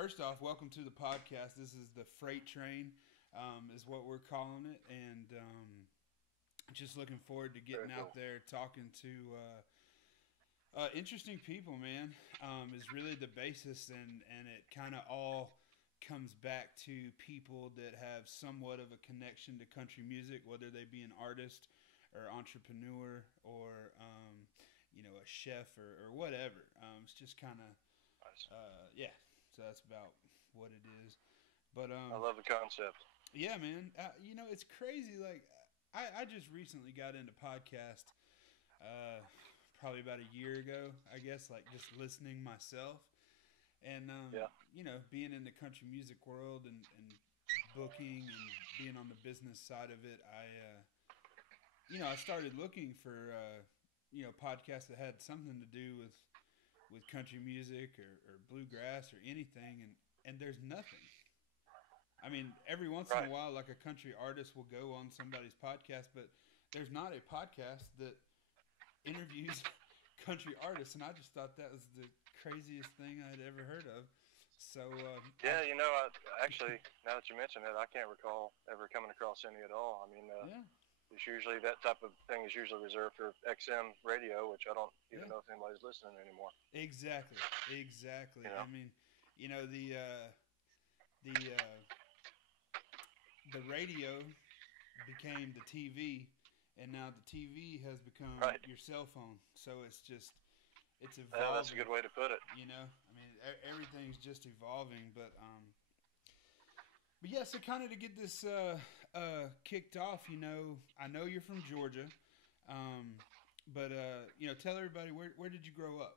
first off, welcome to the podcast. This is the Freight Train, is what we're calling it, and just looking forward to getting out there talking to interesting people. Man, is really the basis, and it kind of all comes back to people that have somewhat of a connection to country music, whether they be an artist or entrepreneur or a chef or whatever. It's just kind of Nice. yeah. So that's about what it is. But I love the concept. yeah, man. It's crazy. Like I just recently got into podcast. Probably about a year ago, I guess. Like just listening myself, and Yeah. being in the country music world and booking and being on the business side of it, I started looking for podcasts that had something to do with country music or bluegrass or anything, and there's nothing. I mean, every once in a Right. while, like a country artist will go on somebody's podcast, but there's not a podcast that interviews country artists, and I just thought that was the craziest thing I'd ever heard of. So, Yeah, actually, now that you mention it, I can't recall ever coming across any at all. I mean, yeah, it's usually that type of thing is usually reserved for XM radio, which I don't even yeah, know if anybody's listening anymore. exactly, exactly. You know? I mean, the the radio became the TV, and now the TV has become Right. your cell phone. So it's Yeah, that's a evolving. good way to put it. I mean, everything's just evolving. But yeah, so kind of to get this kicked off, I know you're from Georgia, but tell everybody where did you grow up?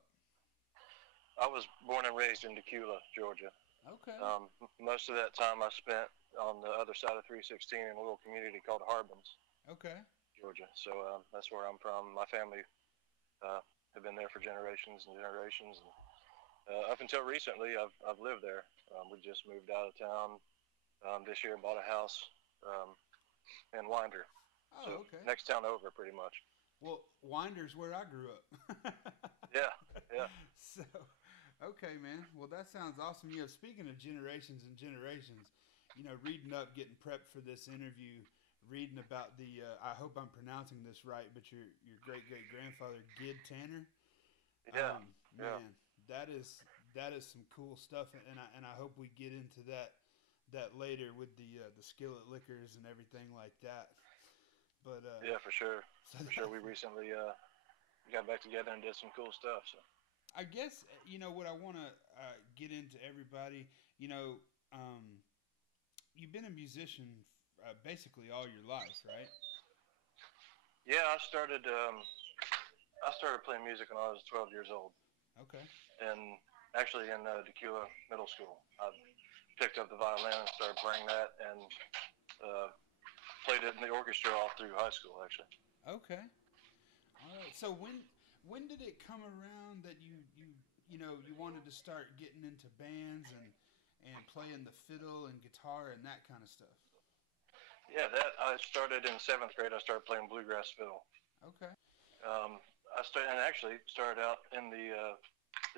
I was born and raised in Decula, Georgia. Okay, Most of that time I spent on the other side of 316 in a little community called Harbins, okay, Georgia. So that's where I'm from. My family have been there for generations and generations. And, up until recently, I've lived there. We just moved out of town this year, bought a house in Winder. So oh, okay. next town over, pretty much. Well, Winder's where I grew up. Yeah, yeah. So, okay, man. Well, that sounds awesome. Speaking of generations and generations, reading up, getting prepped for this interview, reading about I hope I'm pronouncing this right, but your great great grandfather Gid Tanner. Yeah, yeah. Man, that is some cool stuff, and I hope we get into that later with the skillet liquors and everything like that. But Yeah, for sure. so For sure. We recently got back together and did some cool stuff. So I guess what I want to get into everybody. You've been a musician basically all your life, right? yeah, I started playing music when I was 12 years old, Okay. and actually in Decula Middle School, I picked up the violin and started playing that, and uh, played it in the orchestra all through high school. Actually, Okay. All right. So when did it come around that you wanted to start getting into bands and playing the fiddle and guitar and that kind of stuff? yeah, that I started in seventh grade. I started playing bluegrass fiddle. Okay. I started out in the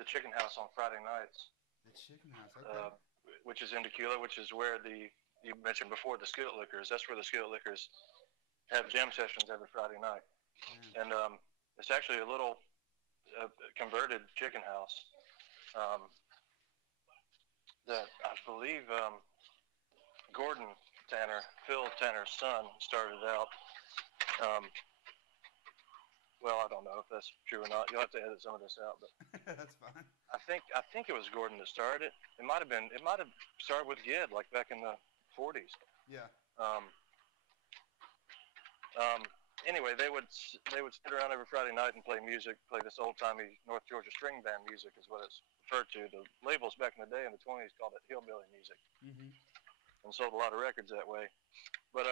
chicken house on Friday nights, The chicken house. Okay. which is in Decula, which is where you mentioned before the skillet liquors. That's where the skillet liquors have jam sessions every Friday night, Yeah. and it's actually a little converted chicken house that I believe Gordon Tanner, Phil Tanner's son, started out. Um, well, I don't know if that's true or not. You'll have to edit some of this out, but That's fine. I think it was Gordon that started it. It might have started with Gid, like back in the 40s. Yeah. Um, anyway, they would sit around every Friday night and play music, play this old timey North Georgia string band music, is what it's referred to. The labels back in the day in the 20s called it Hillbilly music, Mhm. and sold a lot of records that way. But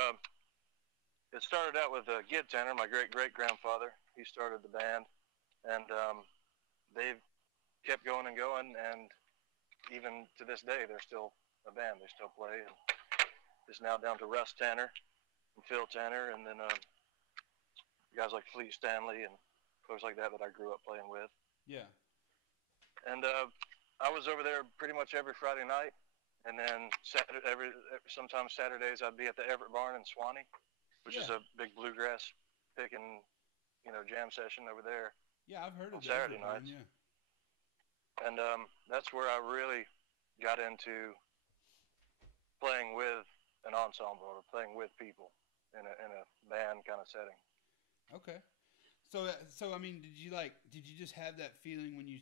it started out with Gid Tanner, my great great grandfather. He started the band, and they've kept going and going, and even to this day, they're still a band. They still play, and it's now down to Russ Tanner and Phil Tanner, and then guys like Fleet Stanley and folks like that I grew up playing with. Yeah. And I was over there pretty much every Friday night, and then sometimes Saturdays I'd be at the Everett Barn in Swanee, which is a big bluegrass picking, jam session over there. Yeah, I've heard of on Saturday Barn, nights. yeah. And that's where I really got into playing with an ensemble or playing with people in a band kind of setting. Okay. So I mean, did you just have that feeling when you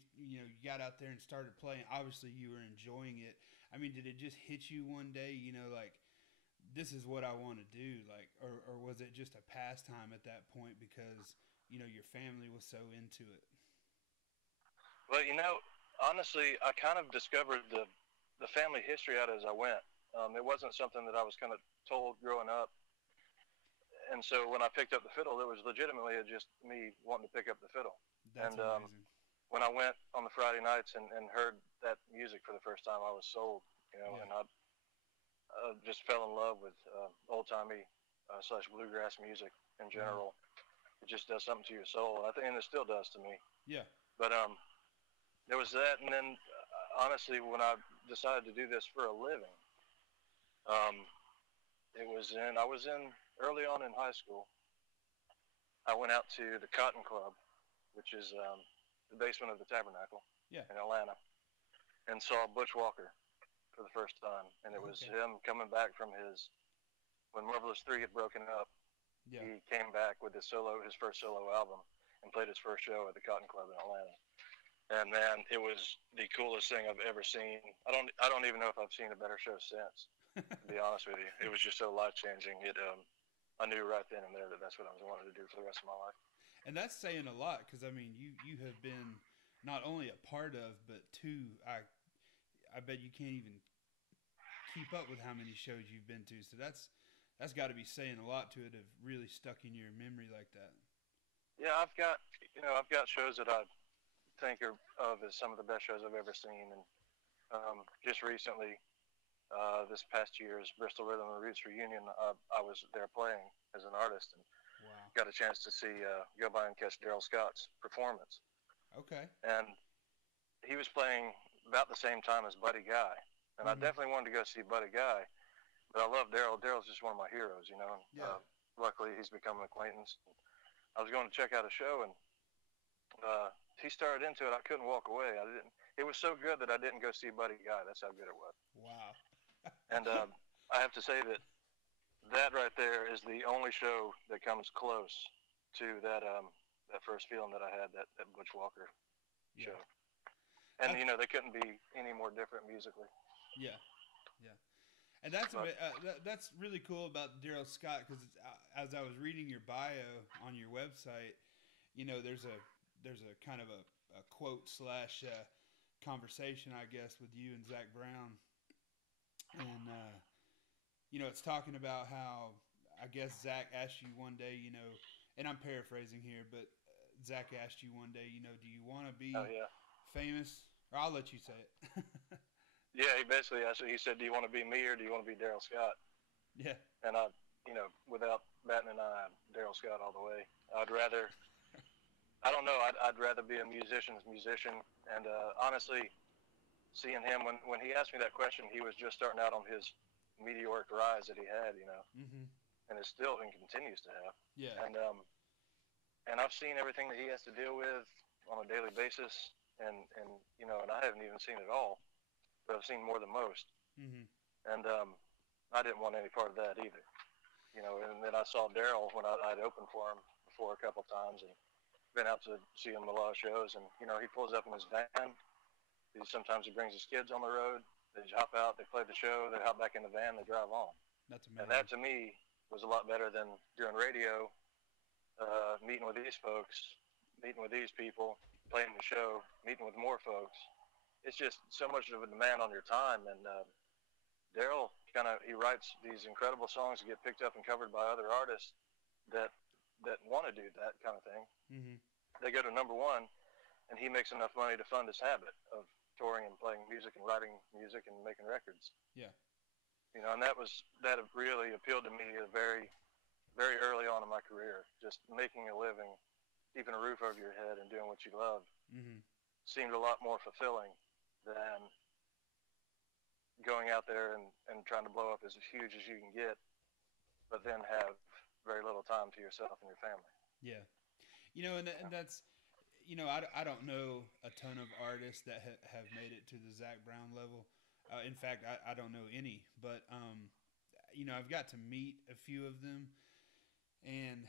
got out there and started playing? Obviously, you were enjoying it. I mean, did it just hit you one day? Like, this is what I want to do. Like, or was it just a pastime at that point because your family was so into it? Well, honestly, I kind of discovered the family history out as I went. It wasn't something that I was kind of told growing up. And so when I picked up the fiddle, it was legitimately just me wanting to pick up the fiddle. That's amazing. When I went on the Friday nights and heard that music for the first time, I was sold, and I just fell in love with old-timey / bluegrass music in general. It just does something to your soul, and it still does to me. Yeah. But there was that, and then honestly, when I decided to do this for a living, I was in early on in high school. I went out to the Cotton Club, which is the basement of the Tabernacle in Atlanta, and saw Butch Walker for the first time. And it was him coming back from when Marvelous 3 had broken up. Yeah. He came back with his first solo album, and played his first show at the Cotton Club in Atlanta. And man, it was the coolest thing I've ever seen. I don't even know if I've seen a better show since. To be honest with you, it was just so life-changing. I knew right then and there that that's what I was wanting to do for the rest of my life. And that's saying a lot, because I mean, you have been not only a part of, but two. I bet you can't even keep up with how many shows you've been to. So that's got to be saying a lot to it, have really stuck in your memory like that. Yeah, I've got shows that I think of as some of the best shows I've ever seen, and just recently. This past year's Bristol Rhythm and Roots reunion, I was there playing as an artist, and got a chance to go by and catch Daryl Scott's performance. Okay. And he was playing about the same time as Buddy Guy, and I definitely wanted to go see Buddy Guy, but I love Daryl. Daryl's just one of my heroes, Yeah. Luckily, he's become an acquaintance. I was going to check out a show, and he started into it. I couldn't walk away. It was so good that I didn't go see Buddy Guy. That's how good it was. Wow. And I have to say that right there is the only show that comes close to that first feeling that I had, that Butch Walker show. And, they couldn't be any more different musically. Yeah, yeah. And that's really cool about Daryl Scott, because as I was reading your bio on your website, there's a kind of a quote / conversation, I guess, with you and Zach Brown. And, it's talking about how, I guess, Zach asked you one day, and I'm paraphrasing here, but Zach asked you one day, do you want to be famous? Or I'll let you say it. Yeah, he basically asked, he said, do you want to be me or do you want to be Daryl Scott? Yeah. And I, without batting an eye, Daryl Scott all the way. I'd rather be a musician's musician. And honestly, seeing him, when he asked me that question, he was just starting out on his meteoric rise that he had, and is still and continues to have. Yeah. And I've seen everything that he has to deal with on a daily basis, and I haven't even seen it all, but I've seen more than most. Mm-hmm. And I didn't want any part of that either, And then I saw Daryl when I'd opened for him before a couple of times, and been out to see him a lot of shows, and he pulls up in his van. Sometimes he brings his kids on the road. They hop out, they play the show, they hop back in the van, they drive on. That's amazing. And that to me was a lot better than doing radio, meeting with these folks, meeting with these people, playing the show, meeting with more folks. It's just so much of a demand on your time. And Daryl he writes these incredible songs that get picked up and covered by other artists that want to do that kind of thing. Mm-hmm. They go to number one, and he makes enough money to fund his habit of touring and playing music and writing music and making records. Yeah. And that really appealed to me very, very early on in my career. Just making a living, keeping a roof over your head and doing what you love seemed a lot more fulfilling than going out there and trying to blow up as huge as you can get, but then have very little time to yourself and your family. Yeah. And that's, I don't know a ton of artists that have made it to the Zach Brown level. In fact, I don't know any, but, I've got to meet a few of them, and,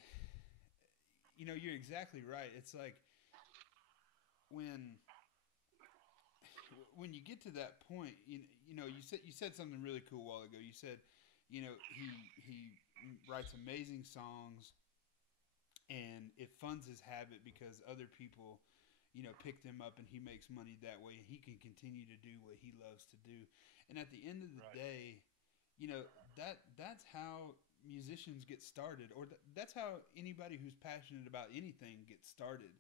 you're exactly right. It's like when you get to that point, you said something really cool a while ago. You said, he writes amazing songs, and it funds his habit because other people, picked him up, and he makes money that way, and he can continue to do what he loves to do. And at the end of the day, that's how musicians get started, or that's how anybody who's passionate about anything gets started.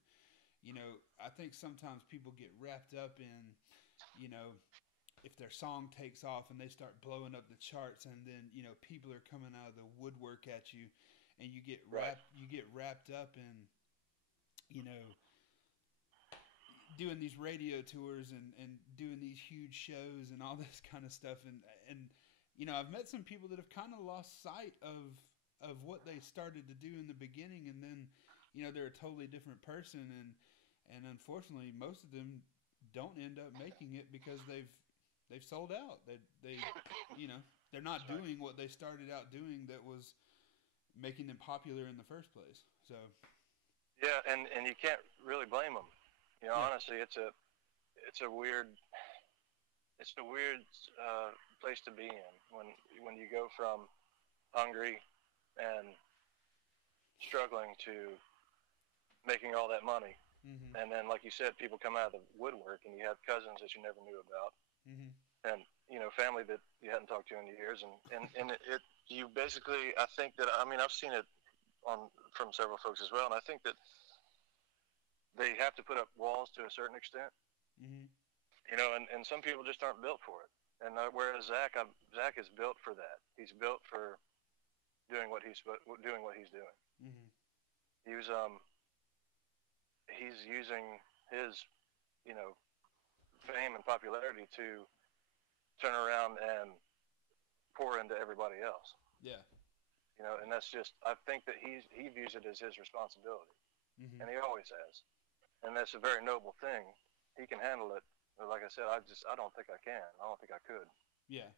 I think sometimes people get wrapped up in, if their song takes off and they start blowing up the charts, and then, people are coming out of the woodwork at you, and you get wrapped up in, doing these radio tours and doing these huge shows and all this kind of stuff. And I've met some people that have kind of lost sight of what they started to do in the beginning, and then, they're a totally different person, and unfortunately most of them don't end up making it because they've sold out. They they're not doing what they started out doing that was making them popular in the first place. So yeah, and you can't really blame them. Yeah. Honestly, it's a weird place to be in when you go from hungry and struggling to making all that money. Mm-hmm. And then, like you said, people come out of the woodwork, and you have cousins that you never knew about, Mm-hmm. and family that you hadn't talked to in years, and you basically, I think that, I've seen it from several folks as well, and I think that they have to put up walls to a certain extent, Mm-hmm. and some people just aren't built for it, and whereas Zach is built for that. He's built for doing what he's doing. Mm-hmm. He's using his, fame and popularity to turn around and pour into everybody else. Yeah. And that's just, I think that he views it as his responsibility, Mm-hmm. and he always has. And that's a very noble thing. He can handle it. But like I said, I don't think I can. I don't think I could. Yeah.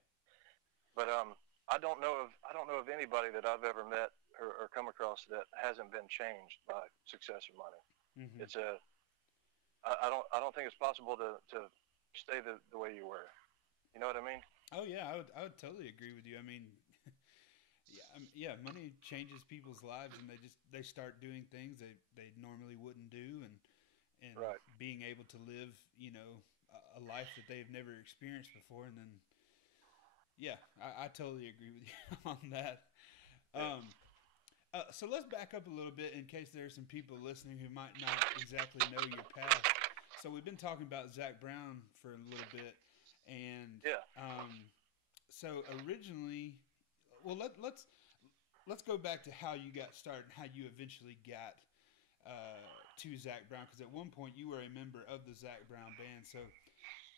But I don't know of anybody that I've ever met or come across that hasn't been changed by success or money. Mm-hmm. I don't think it's possible to stay the way you were. You know what I mean? Oh yeah, I would totally agree with you. I mean, yeah, money changes people's lives, and they start doing things they normally wouldn't do, and Right. being able to live, a life that they've never experienced before, and then, yeah, I totally agree with you on that. So let's back up a little bit in case there are some people listening who might not exactly know your path. So we've been talking about Zach Brown for a little bit, and Yeah. So originally, well, let's go back to how you got started and how you eventually got to Zach Brown, because at one point you were a member of the Zach Brown band. So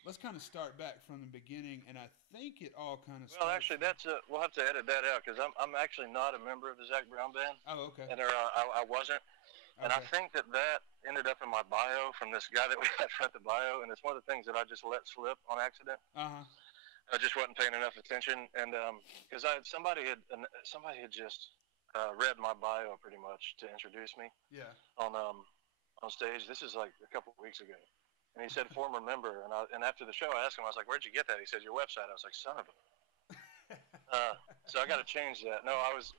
let's kind of start back from the beginning, and I think it all kind of. Well, actually, we'll have to edit that out because I'm actually not a member of the Zach Brown band. Oh, okay. And I wasn't, and I think that ended up in my bio from this guy that we had read the bio, and it's one of the things that I just let slip on accident. Uh huh. I just wasn't paying enough attention, and because somebody had just read my bio pretty much to introduce me. Yeah. On stage. This is like a couple of weeks ago, and he said former member, and after the show I asked him, I was like, "Where'd you get that?" He said, "Your website." I was like, "Son of a." So I got to change that. No, I was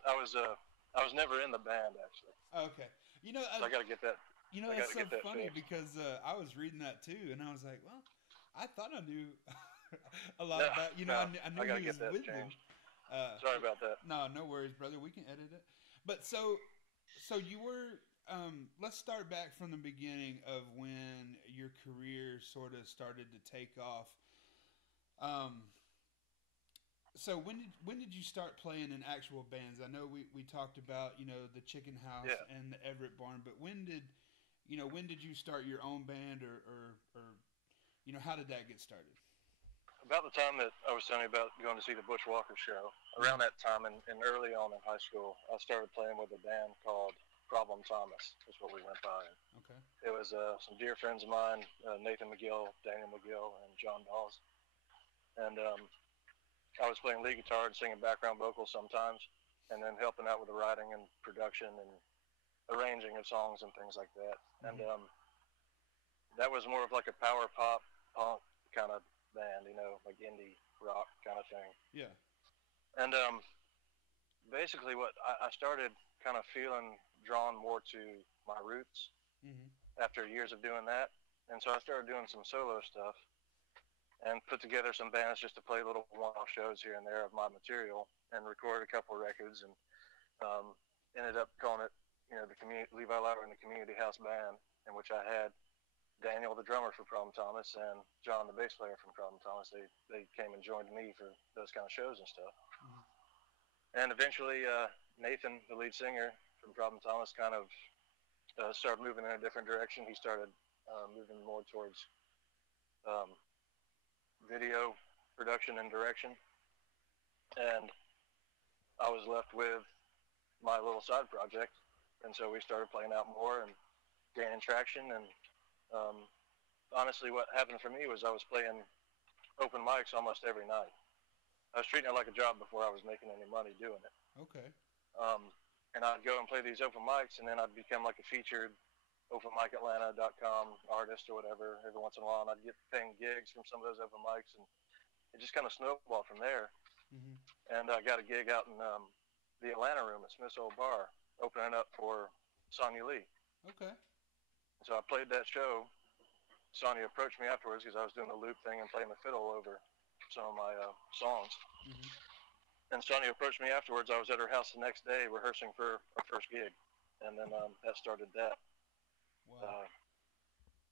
never in the band actually. Okay. So I got to get that. That's so funny because I was reading that too, and I was like, well, I thought I knew a lot about. I knew he was with them. Sorry about that. No worries, brother. We can edit it. But so you were. Let's start back from the beginning of when your career sort of started to take off. So when did you start playing in actual bands? I know we talked about the Chicken House and the Everett Barn, but when did you start your own band or how did that get started? About the time that I was telling you about going to see the Butch Walker show, around that time and early on in high school, I started playing with a band called Problem Thomas, is what we went by. Okay. It was some dear friends of mine, Nathan McGill, Daniel McGill, and John Dawes. And I was playing lead guitar and singing background vocals sometimes, and then helping out with the writing and production and arranging of songs and things like that. Mm-hmm. And that was more of like a power pop, punk kind of band, like indie rock kind of thing. Yeah. And basically what I started kind of feeling drawn more to my roots after years of doing that. And so I started doing some solo stuff and put together some bands just to play little one-off shows here and there of my material and record a couple of records, and ended up calling it, the Levi Lowrey and the Community House Band, in which I had Daniel, the drummer for Problem Thomas, and John, the bass player from Problem Thomas. They came and joined me for those kind of shows and stuff. Mm-hmm. And eventually, Nathan, the lead singer from Problem Thomas, kind of started moving in a different direction. He started moving more towards video production and direction. And I was left with my little side project. And so we started playing out more and gaining traction. And honestly, what happened for me was I was playing open mics almost every night. I was treating it like a job before I was making any money doing it. Okay. And I'd go and play these open mics, and then I'd become like a featured openmicatlanta.com artist or whatever every once in a while, and I'd get paying gigs from some of those open mics, and it just kind of snowballed from there. Mm-hmm. And I got a gig out in the Atlanta Room at Smith's Old Bar, opening up for Sonya Lee. Okay. So I played that show. Sonya approached me afterwards because I was doing the loop thing and playing the fiddle over some of my songs. Mm-hmm. And Sonya approached me afterwards. I was at her house the next day rehearsing for our first gig. And then that started that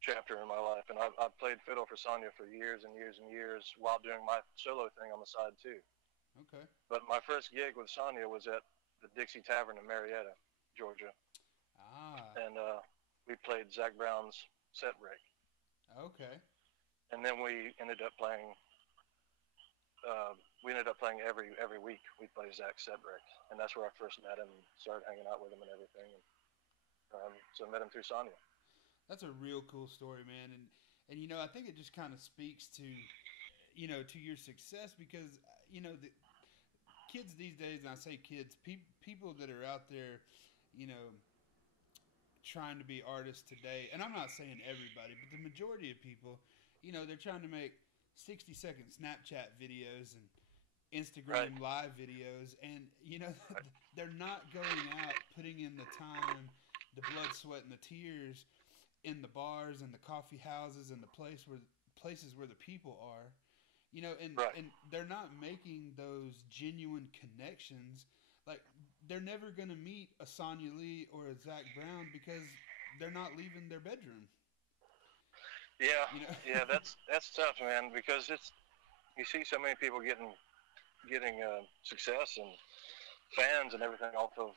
chapter in my life. And I've played fiddle for Sonya for years and years and years while doing my solo thing on the side too. Okay. But my first gig with Sonya was at the Dixie Tavern in Marietta, Georgia. Ah. And we played Zach Brown's Set Break. Okay. And then we ended up playing every week. We'd play Zach's Set Break. And that's where I first met him and started hanging out with him and everything. And so I met him through Sonya. That's a real cool story, man. And I think it just kind of speaks to, to your success because, the kids these days, and I say kids, people that are out there, trying to be artists today, and I'm not saying everybody, but the majority of people, they're trying to make 60-second Snapchat videos and Instagram live videos, and, they're not going out, putting in the time, the blood, sweat, and the tears in the bars and the coffee houses and the places where the people are, and they're not making those genuine connections. Like, they're never going to meet a Sonya Lee or a Zach Brown because they're not leaving their bedroom. Yeah, yeah, that's tough, man, because you see so many people getting success and fans and everything off of,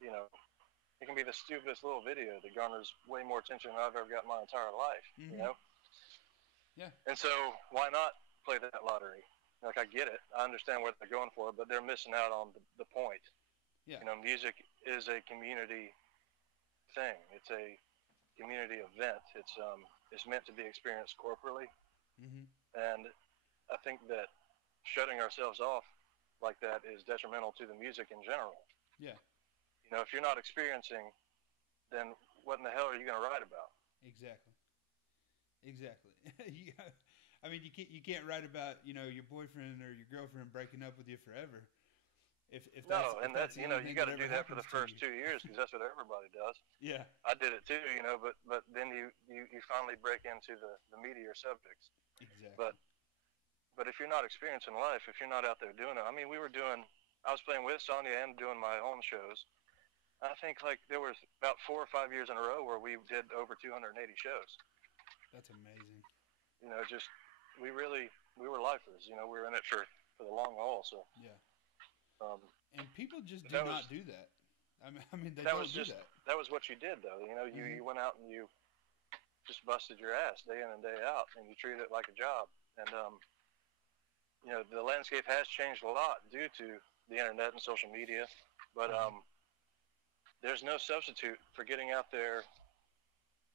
it can be the stupidest little video that garners way more attention than I've ever got in my entire life, Yeah. And so why not play that lottery? Like, I get it. I understand what they're going for, but they're missing out on the point. Yeah. Music is a community thing. It's a community event. It's meant to be experienced corporately. Mm-hmm. And I think that shutting ourselves off like that is detrimental to the music in general. Yeah. If you're not experiencing, then what in the hell are you going to write about? Exactly. I mean, you can't write about, your boyfriend or your girlfriend breaking up with you forever. If that's you got to do that for the first 2 years because that's what everybody does. Yeah, I did it too, but then you finally break into the meatier subjects. Exactly. But if you're not experiencing life, if you're not out there doing it, I mean, I was playing with Sonya and doing my own shows. I think like there was about 4 or 5 years in a row where we did over 280 shows. That's amazing. We were lifers. We were in it for the long haul. So yeah. And people just do not do that. I mean, they don't do that. That was what you did, though. You went out and you just busted your ass day in and day out, and you treat it like a job. And the landscape has changed a lot due to the internet and social media, but there's no substitute for getting out there,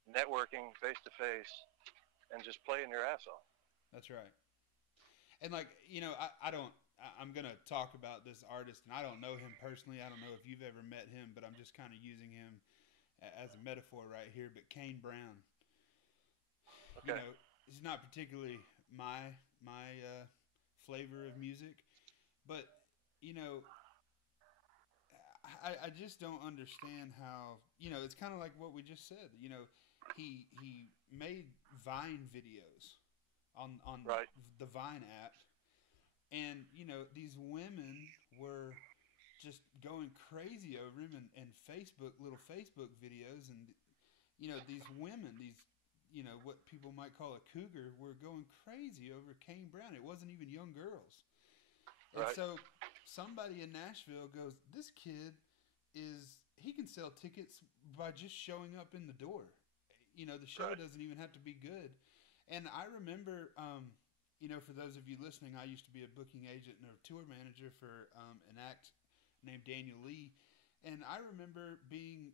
networking face to face, and just playing your ass off. That's right. And I'm going to talk about this artist, and I don't know him personally. I don't know if you've ever met him, but I'm just kind of using him as a metaphor right here. But Kane Brown, okay. He's not particularly my flavor of music, but I just don't understand how, it's kind of like what we just said. He made Vine videos on right. the Vine app, and these women were just going crazy over him, and little Facebook videos, and these women, what people might call a cougar, were going crazy over Kane Brown. It wasn't even young girls. And right. so somebody in Nashville goes, this kid he can sell tickets by just showing up in the door. The show right. doesn't even have to be good. And I remember, for those of you listening, I used to be a booking agent and a tour manager for an act named Daniel Lee. And I remember being,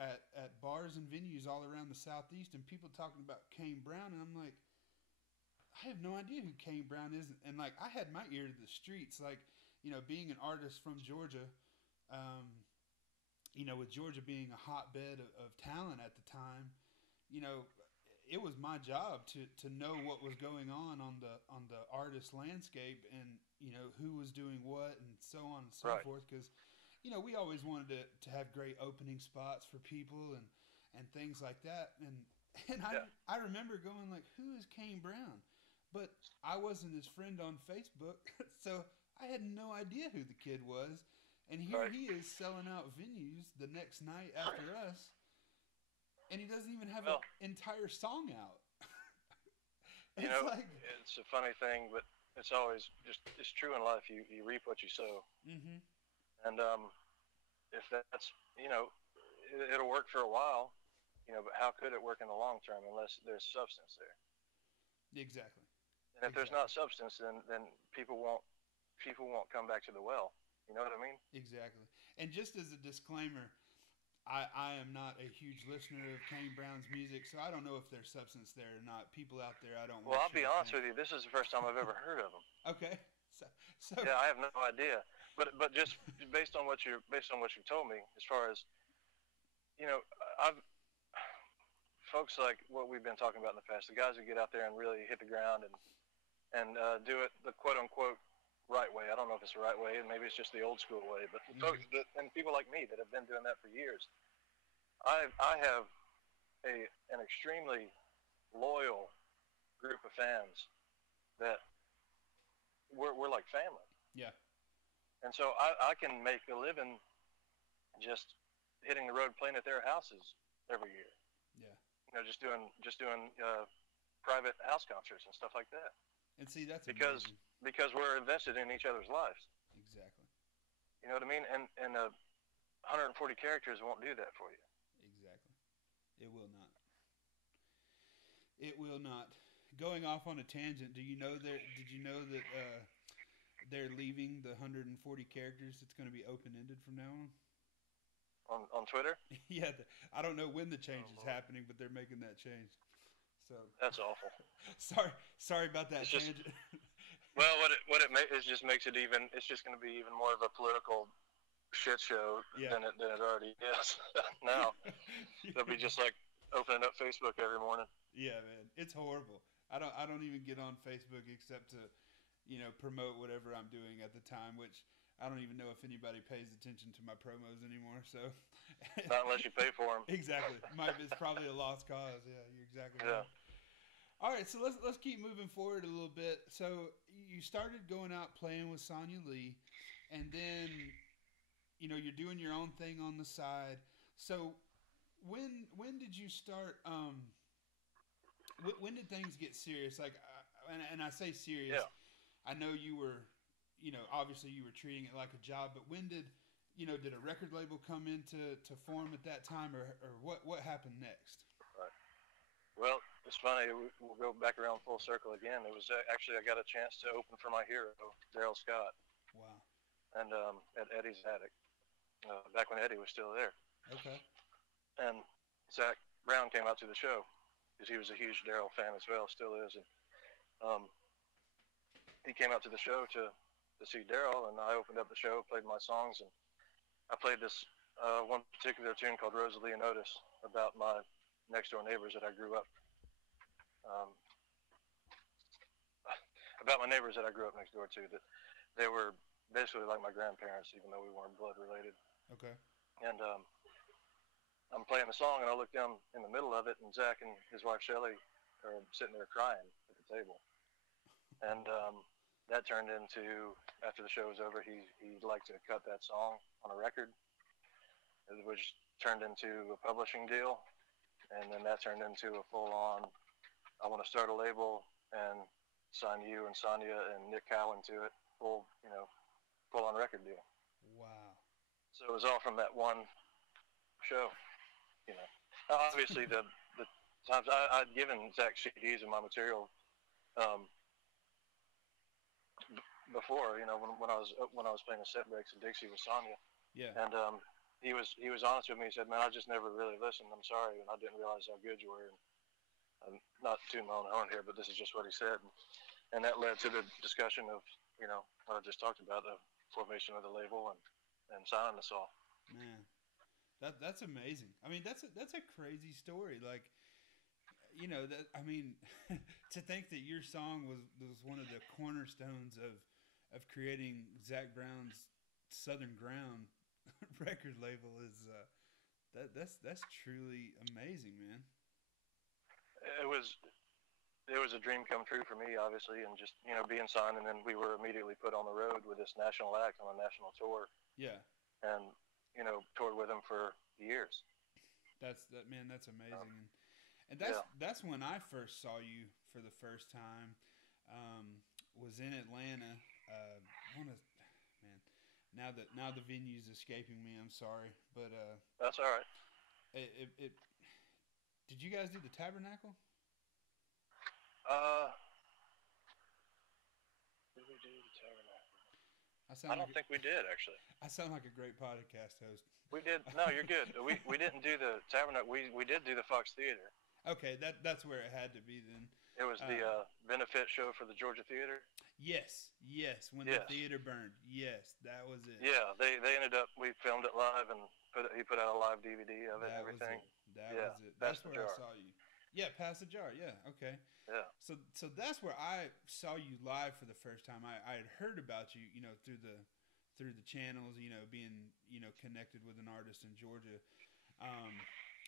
at bars and venues all around the Southeast and people talking about Kane Brown. And I'm like, I have no idea who Kane Brown is. And like, I had my ear to the streets, like, being an artist from Georgia, with Georgia being a hotbed of talent at the time, it was my job to know what was going on the artist landscape, and who was doing what, and so on and so right. forth, because we always wanted to have great opening spots for people and things like that, and I remember going like, who is Kane Brown? But I wasn't his friend on Facebook, so I had no idea who the kid was, and here right. he is selling out venues the next night after us. And he doesn't even have an entire song out. It's a funny thing, but it's always it's true in life. You reap what you sow. Mm-hmm. And if that's, it'll work for a while, but how could it work in the long term unless there's substance there? Exactly. And if there's not substance, then people won't come back to the well. You know what I mean? Exactly. And just as a disclaimer, I am not a huge listener of Kane Brown's music, so I don't know if there's substance there or not. People out there, I don't. Well, I'll be honest with you. This is the first time I've ever heard of him. Okay. So yeah, I have no idea. But just based on what you told me, as far as folks like what we've been talking about in the past, the guys who get out there and really hit the ground and do it the quote unquote right way. I don't know if it's the right way, and maybe it's just the old school way, but folks and people like me that have been doing that for years, I have an extremely loyal group of fans that we're like family. Yeah. And so I can make a living just hitting the road playing at their houses every year. Yeah. Just doing private house concerts and stuff like that. And see, that's because we're invested in each other's lives. Exactly. You know what I mean? And 140 characters won't do that for you. Exactly. It will not. It will not. Going off on a tangent, did you know that they're leaving the 140 characters? It's going to be open-ended from now on. On Twitter? Yeah. I don't know when the change is happening, but they're making that change. So that's awful. Sorry about that tangent. Well, what it just makes it even. It's just going to be even more of a political shit show than it already is now. They'll be just like opening up Facebook every morning. Yeah, man, it's horrible. I don't even get on Facebook except to, promote whatever I'm doing at the time, which I don't even know if anybody pays attention to my promos anymore. So not unless you pay for them. Exactly. It's probably a lost cause. Yeah, you're exactly right. All right, so let's keep moving forward a little bit. So you started going out playing with Sonya Lee, and then you're doing your own thing on the side. So when did you start? When did things get serious? Like, and I say serious. Yeah. I know you were, obviously you were treating it like a job. But when did a record label come into form at that time, or what happened next? Right. Well, it's funny. We'll go back around full circle again. It was actually I got a chance to open for my hero, Daryl Scott, Wow. and at Eddie's Attic, back when Eddie was still there. Okay. And Zach Brown came out to the show because he was a huge Daryl fan as well, still is. And um, he came out to the show to see Daryl, and I opened up the show, played my songs, and I played this one particular tune called Rosalie and Otis about my next door neighbors that I grew up um, about my neighbors that I grew up next door to. That they were basically like my grandparents, even though we weren't blood related. Okay. And I'm playing the song, and I look down in the middle of it, and Zach and his wife Shelly are sitting there crying at the table. And that turned into, after the show was over, he'd like to cut that song on a record, which turned into a publishing deal. And then that turned into a full-on, I want to start a label and sign you and Sonia and Nick Cowan to it, full-on record deal. Wow. So it was all from that one show, Obviously, the times I'd given Zach CDs of my material before, when I was playing the set breaks in Dixie with Sonia. Yeah. And he was honest with me. He said, "Man, I just never really listened. I'm sorry, and I didn't realize how good you were." And I'm not tooting my own horn here, but this is just what he said, and that led to the discussion of what I just talked about, the formation of the label and signing us all. Man, that's amazing. I mean, that's a crazy story. Like, to think that your song was one of the cornerstones of creating Zach Brown's Southern Ground record label is that's truly amazing, man. It was a dream come true for me, obviously, and just being signed, and then we were immediately put on the road with this national act on a national tour. Yeah. And toured with him for years. That's amazing, and that's when I first saw you for the first time. Was in Atlanta. Now the venue's escaping me. I'm sorry, but that's all right. Did you guys do the Tabernacle? Did we do the Tabernacle? I don't think we did, actually. I sound like a great podcast host. We did. No, you're good. We didn't do the Tabernacle. We did do the Fox Theater. Okay, that's where it had to be then. It was the benefit show for the Georgia Theater. Yes. When the theater burned. Yes, that was it. Yeah, they ended up. We filmed it live, and he put out a live DVD of it and everything. That was it. That's where I saw you. Yeah, Pass the Jar. Yeah, okay. Yeah. So that's where I saw you live for the first time. I had heard about you, through the channels, being connected with an artist in Georgia.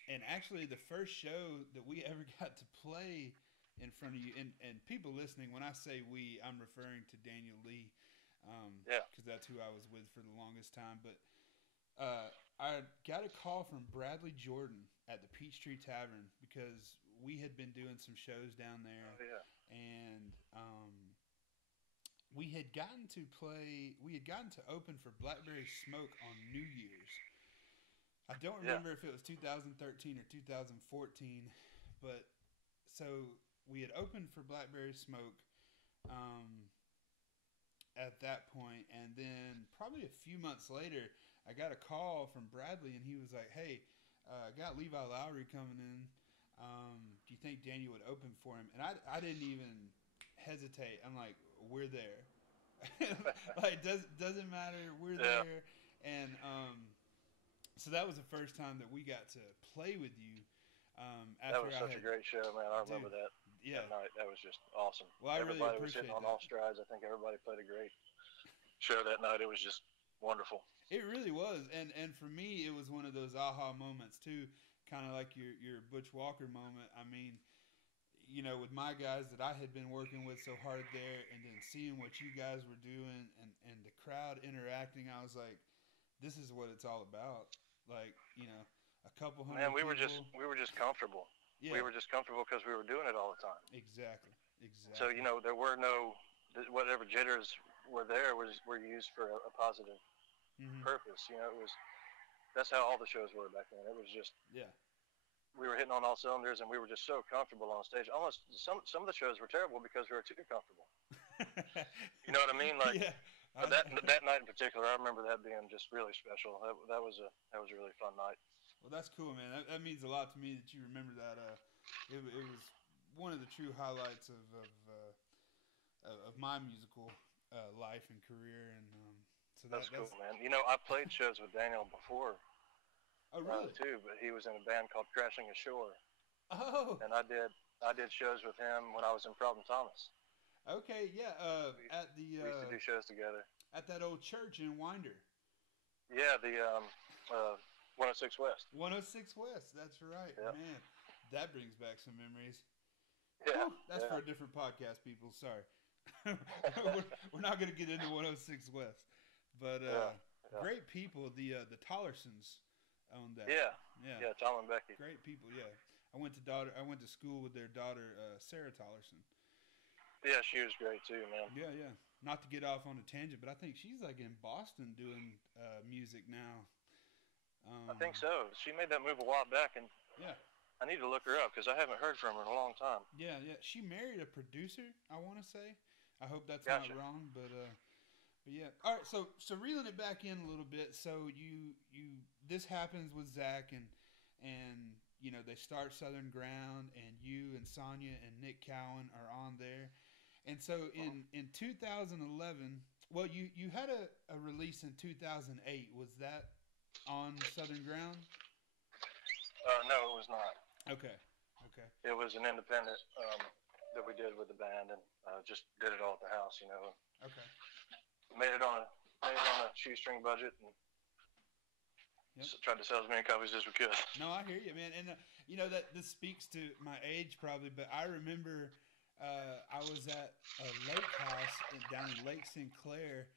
And actually, the first show that we ever got to play in front of you, and people listening, when I say we, I'm referring to Daniel Lee, because that's who I was with for the longest time. But I got a call from Bradley Jordan at the Peachtree Tavern because we had been doing some shows down there. Oh, yeah. And we had gotten to open for Blackberry Smoke on New Year's. I don't remember if it was 2013 or 2014, but so we had opened for Blackberry Smoke at that point, and then probably a few months later, I got a call from Bradley, and he was like, "Hey, I got Levi Lowrey coming in. Do you think Daniel would open for him?" And I didn't even hesitate. I'm like, "We're there." Like, doesn't matter. We're there. And so that was the first time that we got to play with you. That was such a great show, man. I remember that. Yeah. That night. That was just awesome. Well, everybody really was hitting on all strides. I think everybody played a great show that night. It was just wonderful. It really was. And for me, it was one of those aha moments, too. Kind of like your Butch Walker moment. I mean, with my guys that I had been working with so hard there, and then seeing what you guys were doing and the crowd interacting, I was like, this is what it's all about. Like, a couple hundred. Man, we were people. just comfortable. Yeah. We were just comfortable because we were doing it all the time. Exactly. So there were no whatever jitters were there were used for a positive purpose. That's how all the shows were back then. It was just we were hitting on all cylinders, and we were just so comfortable on stage. Almost some of the shows were terrible because we were too comfortable. You know what I mean? Like, yeah. but that night in particular, I remember that being just really special. That was a really fun night. Well, that's cool, man. That means a lot to me that you remember that. It was one of the true highlights of my musical life and career, and so that's cool, man. You know, I played shows with Daniel before. Oh, really? Too, but he was in a band called Crashing Ashore. Oh. And I did shows with him when I was in Problem Thomas. Okay, yeah. We used to do shows together at that old church in Winder. Yeah, the 106 West. 106 West. That's right, yep. Man. That brings back some memories. Yeah, that's for a different podcast, people. Sorry, we're not going to get into 106 West, but great people. The Tollersons owned that. Yeah, Tom and Becky. Great people. Yeah, I went to school with their daughter, Sarah Tollerson. Yeah, she was great too, man. Yeah. Not to get off on a tangent, but I think she's like in Boston doing music now. I think so. She made that move a while back, and yeah, I need to look her up because I haven't heard from her in a long time. Yeah. She married a producer, I want to say. I hope that's Gotcha. not wrong, but yeah. All right, so reeling it back in a little bit. So you this happens with Zach and you know, they start Southern Ground, and you and Sonia and Nick Cowan are on there. And so in 2011, well, you had a release in 2008. Was that on Southern Ground? No, it was not. Okay. It was an independent that we did with the band, and just did it all at the house, you know. Okay. Made it on a shoestring budget, and tried to sell as many copies as we could. No, I hear you, man. And you know that this speaks to my age probably, but I remember I was at a lake house down in Lake Sinclair,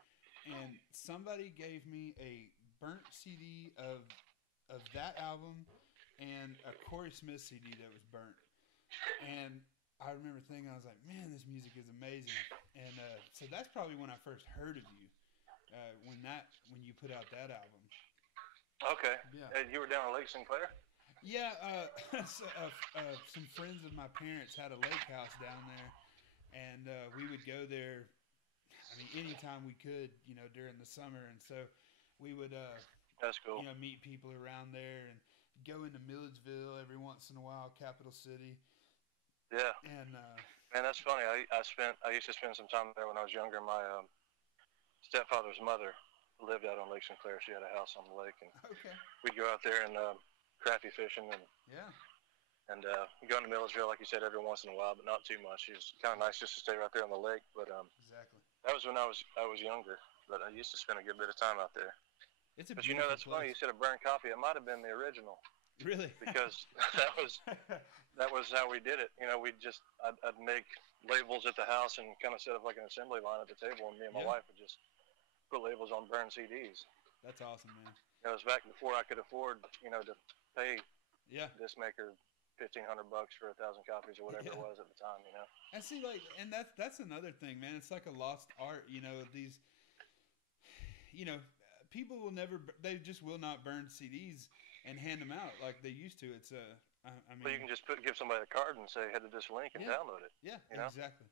and somebody gave me a burnt CD of that album and a Corey Smith CD that was burnt. And I remember thinking, I was like, man, this music is amazing. And so that's probably when I first heard of you, when you put out that album. Okay. Yeah. You were down in Lake Sinclair? Yeah, some friends of my parents had a lake house down there, and we would go there, I mean, anytime we could, you know, during the summer. And so we would, that's cool. You know, meet people around there and go into Milledgeville every once in a while, Capital City. Yeah. And man, that's funny. I used to spend some time there when I was younger. My stepfather's mother lived out on Lake Sinclair. She had a house on the lake, and we'd go out there and crappie fishing, and go into Milledgeville, like you said, every once in a while, but not too much. It was kind of nice just to stay right there on the lake. But exactly. That was when I was younger, but I used to spend a good bit of time out there. But you know, that's place. Funny. You said a burned copy. It might have been the original. Really? Because that was how we did it. You know, I'd make labels at the house and kind of set up like an assembly line at the table, and me and my wife would just put labels on burned CDs. That's awesome, man. It was back before I could afford, you know, to pay this maker $1,500 for 1,000 copies or whatever it was at the time, you know. And see, like, and that's another thing, man. It's like a lost art, you know. These, you know, people they just will not burn CDs and hand them out like they used to. It's I mean, but you can just give somebody a card and say, head to this link and download it. Yeah, you know? Exactly.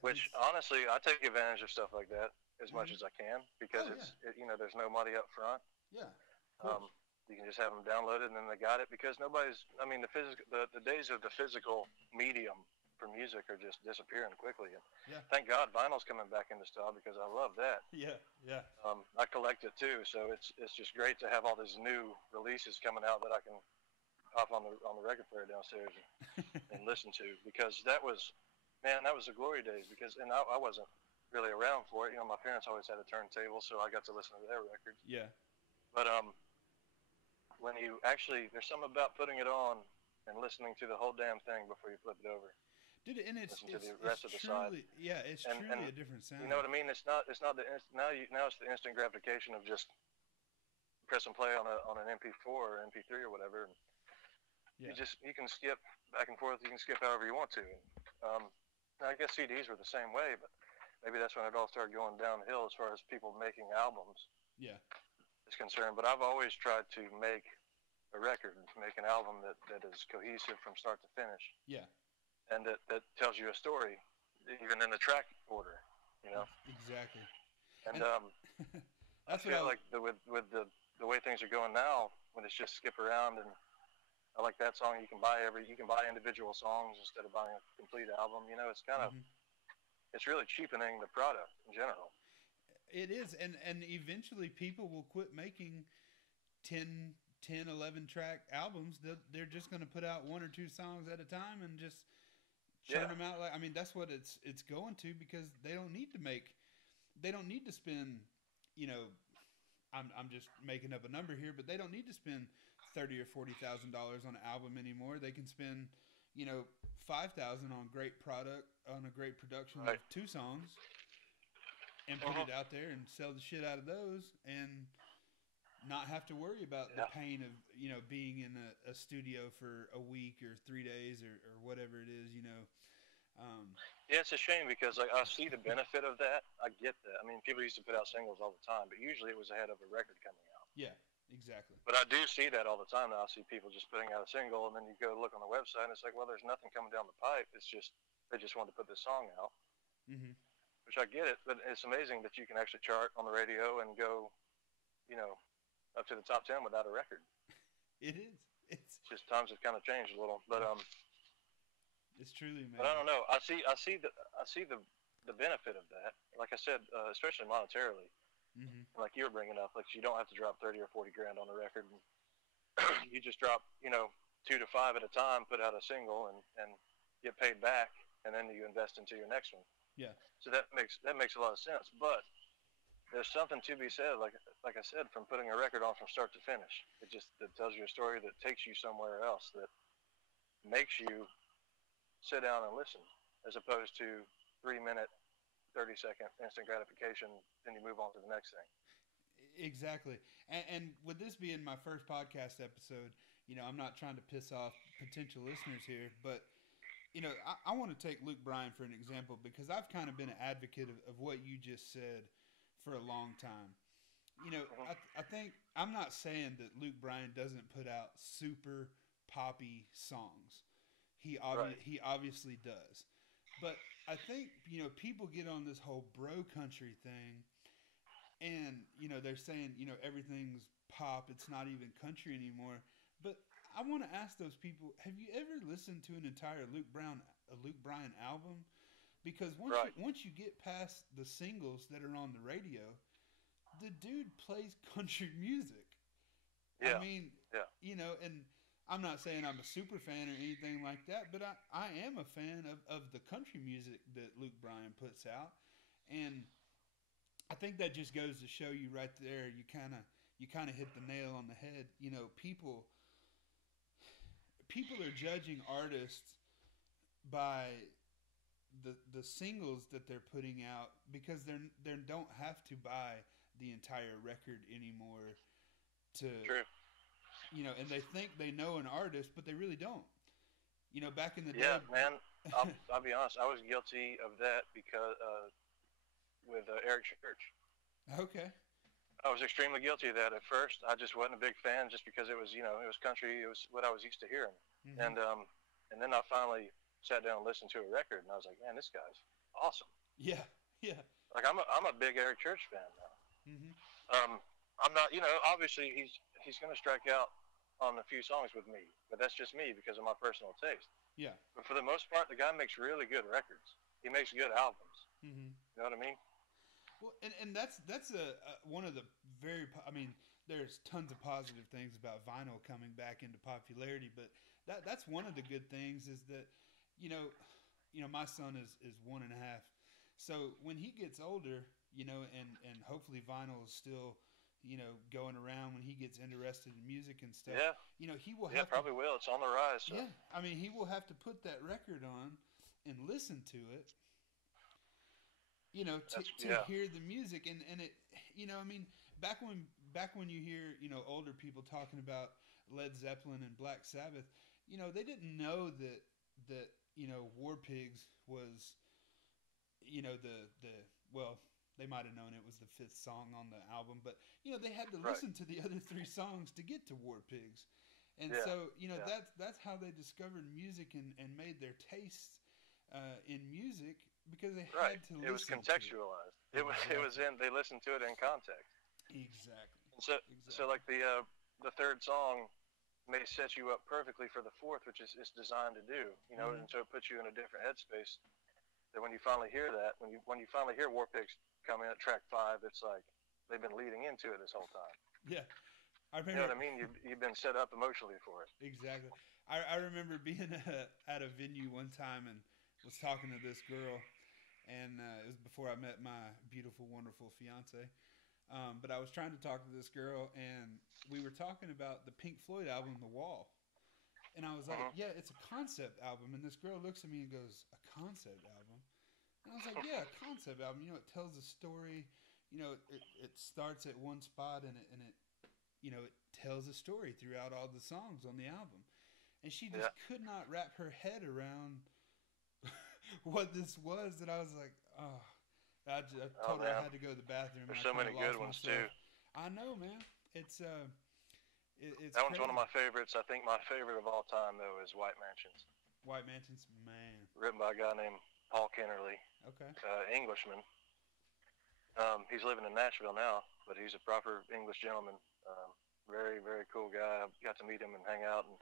Which honestly, I take advantage of stuff like that as much as I can, because you know, there's no money up front. Yeah. You can just have them downloaded, and then they got it, because the days of the physical medium for music are just disappearing quickly. And thank God vinyl's coming back into style, because I love that. Yeah. I collect it too, so it's just great to have all these new releases coming out that I can hop on the record player downstairs and listen to, because that was the glory days. And I wasn't really around for it. You know, my parents always had a turntable, so I got to listen to their records. Yeah. But when you actually, there's something about putting it on and listening to the whole damn thing before you flip it over. Dude, and it's the rest of the truly, side. Yeah, it's truly a different sound. You know what I mean? It's not now it's the instant gratification of just pressing play on an MP4 or MP3 or whatever. And you can skip back and forth. You can skip however you want to. I guess CDs were the same way, but maybe that's when it all started going downhill as far as people making albums. Yeah. Is concerned. But I've always tried to make a record, make an album that is cohesive from start to finish. Yeah. And that tells you a story, even in the track order, you know. Exactly. And I that's feel what like with the way things are going now, when it's just skip around, and I like that song. You can buy individual songs instead of buying a complete album. You know, it's kind of it's really cheapening the product in general. It is, and eventually people will quit making 10, 11 track albums. They're just going to put out one or two songs at a time and just churn them out. I mean, that's what it's going to, because they don't need to spend, you know, I'm just making up a number here, but they don't need to spend $30,000 or $40,000 on an album anymore. They can spend, you know, $5,000 on a great production of 2 songs, and put it out there and sell the shit out of those, and not have to worry about the pain of, you know, being in a studio for a week or 3 days or whatever it is, you know. Yeah, it's a shame, because I see the benefit of that. I get that. I mean, people used to put out singles all the time, but usually it was ahead of a record coming out. Yeah, exactly. But I do see that all the time now. I see people just putting out a single, and then you go look on the website, and it's like, well, there's nothing coming down the pipe. It's just they just wanted to put this song out. Mm-hmm. Which I get it, but it's amazing that you can actually chart on the radio and go, you know, up to the top 10 without a record. It is. It's just times have kind of changed a little, but it's truly amazing. But I don't know. I see the benefit of that. Like I said, especially monetarily, like you were bringing up, like you don't have to drop 30 or 40 grand on the record. You just drop, you know, 2 to 5 at a time, put out a single, and get paid back, and then you invest into your next one. Yeah. So that makes a lot of sense. But there's something to be said, like I said, from putting a record on from start to finish. It tells you a story that takes you somewhere else, that makes you sit down and listen, as opposed to 3-minute, 30-second instant gratification, then you move on to the next thing. Exactly. And with this being my first podcast episode, you know, I'm not trying to piss off potential listeners here, but you know, I want to take Luke Bryan for an example, because I've kind of been an advocate of what you just said for a long time. You know, I think, I'm not saying that Luke Bryan doesn't put out super poppy songs. He obviously does. But I think, you know, people get on this whole bro country thing, and, you know, they're saying, you know, everything's pop, it's not even country anymore. But I want to ask those people, have you ever listened to an entire Luke Bryan album? Because once you get past the singles that are on the radio, the dude plays country music. Yeah. I mean, you know, and I'm not saying I'm a super fan or anything like that, but I am a fan of the country music that Luke Bryan puts out. And I think that just goes to show you right there, you kind of hit the nail on the head. You know, people are judging artists by the singles that they're putting out, because they don't have to buy the entire record anymore to True. You know, and they think they know an artist, but they really don't. You know, back in the day. Yeah, man. I'll be honest. I was guilty of that because with Eric Church. Okay. I was extremely guilty of that at first. I just wasn't a big fan, just because it was, you know, it was country. It was what I was used to hearing. And then I finally sat down and listened to a record, and I was like, man, this guy's awesome. Yeah, yeah. Like I'm a big Eric Church fan now. I'm not, you know, obviously he's going to strike out on a few songs with me, but that's just me because of my personal taste. Yeah. But for the most part, the guy makes really good records. He makes good albums. You know what I mean? Well, and that's one of the I mean, there's tons of positive things about vinyl coming back into popularity, but that's one of the good things is that, you know, my son is 1.5. So when he gets older, you know, and hopefully vinyl is still, you know, going around when he gets interested in music and stuff. Yeah. You know, he will have probably will. It's on the rise. So. Yeah. I mean, he will have to put that record on and listen to it, you know, to hear the music. And it, you know, I mean, back when you hear, you know, older people talking about Led Zeppelin and Black Sabbath, you know, they didn't know that, you know, War Pigs was, you know, well, they might have known it was the 5th song on the album, but, you know, they had to listen to the other 3 songs to get to War Pigs. And Yeah. so, you know, Yeah. that's how they discovered music and made their tastes in music, because they Right. had to It was listen to it. contextualized. It was in. They listened to it in context. Exactly. And so Exactly. like the third song may set you up perfectly for the fourth, which is it's designed to do. You know, and so it puts you in a different headspace. That when you finally hear that, when you finally hear Warpix come in at track 5, it's like they've been leading into it this whole time. Yeah. I You know remember. what I mean? You've been set up emotionally for it. Exactly. I remember being at a venue one time and was talking to this girl, and it was before I met my beautiful, wonderful fiance. But I was trying to talk to this girl, and we were talking about the Pink Floyd album, The Wall. And I was like, yeah, it's a concept album. And this girl looks at me and goes, a concept album? And I was like, yeah, a concept album. You know, it tells a story. You know, it starts at one spot, and it you know, it tells a story throughout all the songs on the album. And she just could not wrap her head around what this was, that I was like, oh. I told her I had to go to the bathroom. There's and so many good ones too. I know, man. It's it's that one's crazy. One of my favorites. I think my favorite of all time though is White Mansions. White Mansions, man. Written by a guy named Paul Kennerly. Okay. Englishman. He's living in Nashville now, but he's a proper English gentleman. Very, very cool guy. I got to meet him and hang out, and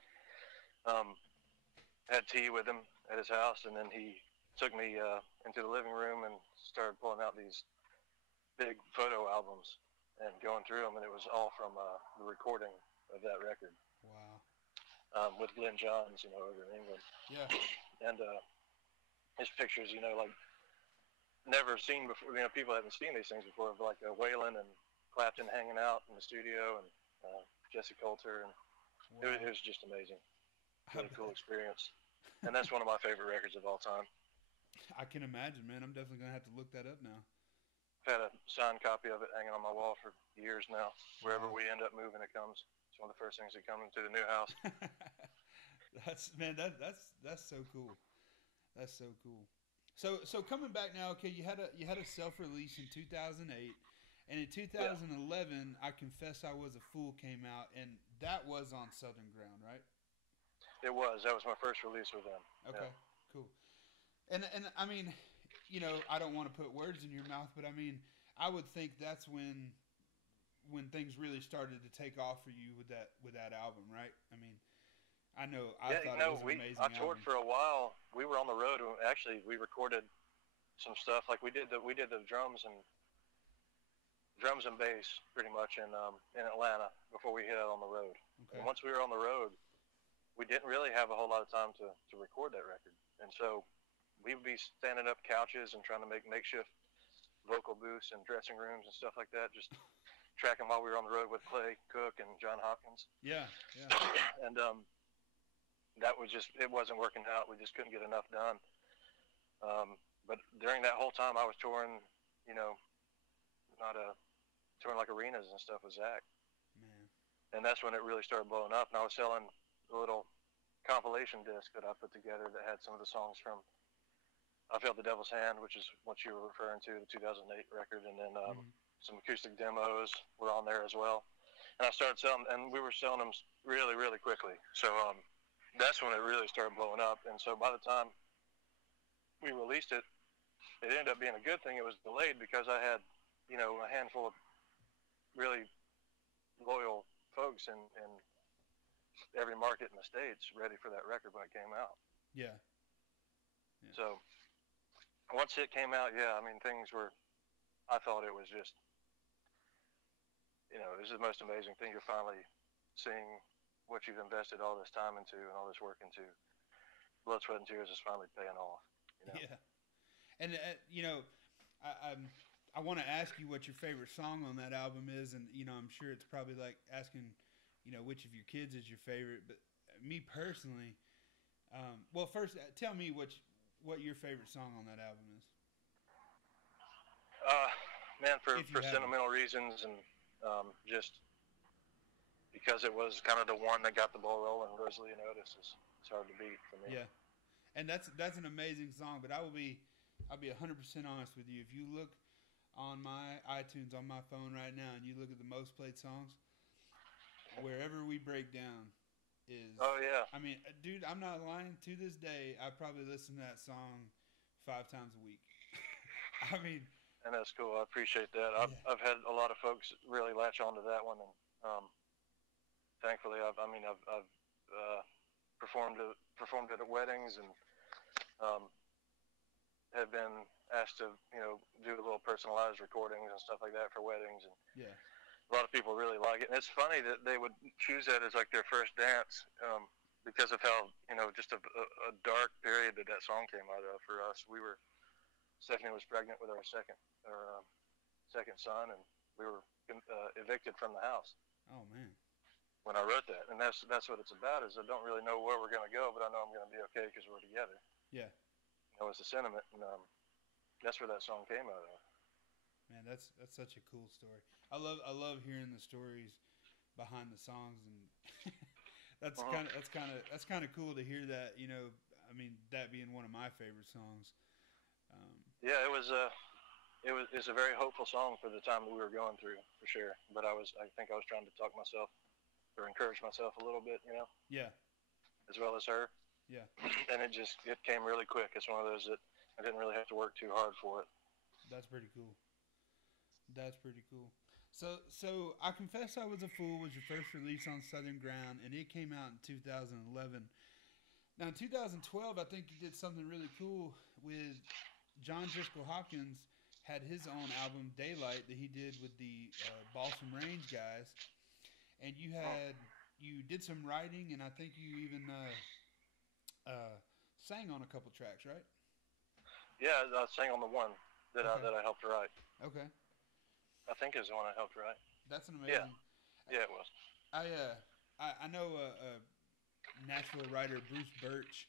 had tea with him at his house, and then he took me into the living room and started pulling out these big photo albums and going through them, and it was all from the recording of that record. Wow. With Glenn Johns, you know, over in England. Yeah. And his pictures, you know, like never seen before. You know, people haven't seen these things before, like Waylon and Clapton hanging out in the studio, and Jesse Coulter, and wow. it was just amazing. Really cool experience. And that's one of my favorite records of all time. I can imagine, man. I'm definitely gonna have to look that up now. I've had a signed copy of it hanging on my wall for years now. Wherever we end up moving, it comes. It's one of the first things that comes into the new house. That's so cool. That's so cool. So coming back now, okay, you had a self-release in 2008, and in 2011, I Confess I Was a Fool came out, and that was on Southern Ground, right? It was. That was my first release with them. Okay, cool. And I mean, you know, I don't want to put words in your mouth, but I mean, I would think that's when things really started to take off for you with that album, right? I mean, I know I thought it was an amazing album. I toured for a while. We were on the road. Actually, we recorded some stuff. Like we did the drums and bass pretty much in Atlanta before we hit out on the road. Okay. And once we were on the road, we didn't really have a whole lot of time to record that record. And so we would be standing up couches and trying to make makeshift vocal booths and dressing rooms and stuff like that, just tracking while we were on the road with Clay Cook and John Hopkins. Yeah. And that was just, it wasn't working out. We just couldn't get enough done. But during that whole time I was touring, you know, touring like arenas and stuff with Zach. Man. And that's when it really started blowing up. And I was selling a little compilation disc that I put together that had some of the songs from I Felt the Devil's Hand, which is what you were referring to, the 2008 record, and then some acoustic demos were on there as well. And I started selling, and we were selling them really, really quickly. So that's when it really started blowing up. And so by the time we released it, it ended up being a good thing. It was delayed because I had, you know, a handful of really loyal folks in every market in the States ready for that record when it came out. Yeah. So once it came out, I mean, I thought it was just, you know, this is the most amazing thing. You're finally seeing what you've invested all this time into and all this work into. Blood, sweat, and tears is finally paying off. You know? Yeah. And, you know, I want to ask you what your favorite song on that album is. And, you know, I'm sure it's probably like asking, you know, which of your kids is your favorite. But me personally, well, first, tell me what your favorite song on that album is. Man, for sentimental reasons and just because it was kind of the one that got the ball rolling, Rosalie Notice is hard to beat for me. Yeah. And that's an amazing song, but I'll be 100% honest with you. If you look on my iTunes on my phone right now and you look at the most played songs, Wherever We Break Down is. Oh yeah. I mean, dude, I'm not lying. To this day, I probably listen to that song 5 times a week. I mean, and that's cool. I appreciate that. yeah. I've had a lot of folks really latch onto that one, and thankfully, I've performed it at weddings, and have been asked to do a little personalized recordings and stuff like that for weddings, and Yeah. a lot of people really like it. And it's funny that they would choose that as like their first dance, because of how just a dark period that song came out of for us. Stephanie was pregnant with our second son, and we were evicted from the house. Oh man. When I wrote that, and that's what it's about. Is I don't really know where we're going to go, but I know I'm going to be okay because we're together. Yeah. It's the sentiment, and that's where that song came out of. Man, that's such a cool story. I love hearing the stories behind the songs, and that's kind of cool to hear that. I mean, that being one of my favorite songs. Yeah, it was a very hopeful song for the time that we were going through, for sure. But I think I was trying to talk myself or encourage myself a little bit, Yeah. as well as her. Yeah. And it came really quick. It's one of those that I didn't really have to work too hard for it. That's pretty cool. So I Confess I Was a Fool was your first release on Southern Ground, and it came out in 2011. Now, in 2012, I think you did something really cool with John Driscoll Hopkins had his own album, Daylight, that he did with the Balsam Range guys. And you did some writing, and I think you even sang on a couple tracks, right? Yeah, I sang on the one that I helped write. Okay. I think it's the one I helped write. That's an amazing. Yeah, it was. I know Nashville writer Bruce Birch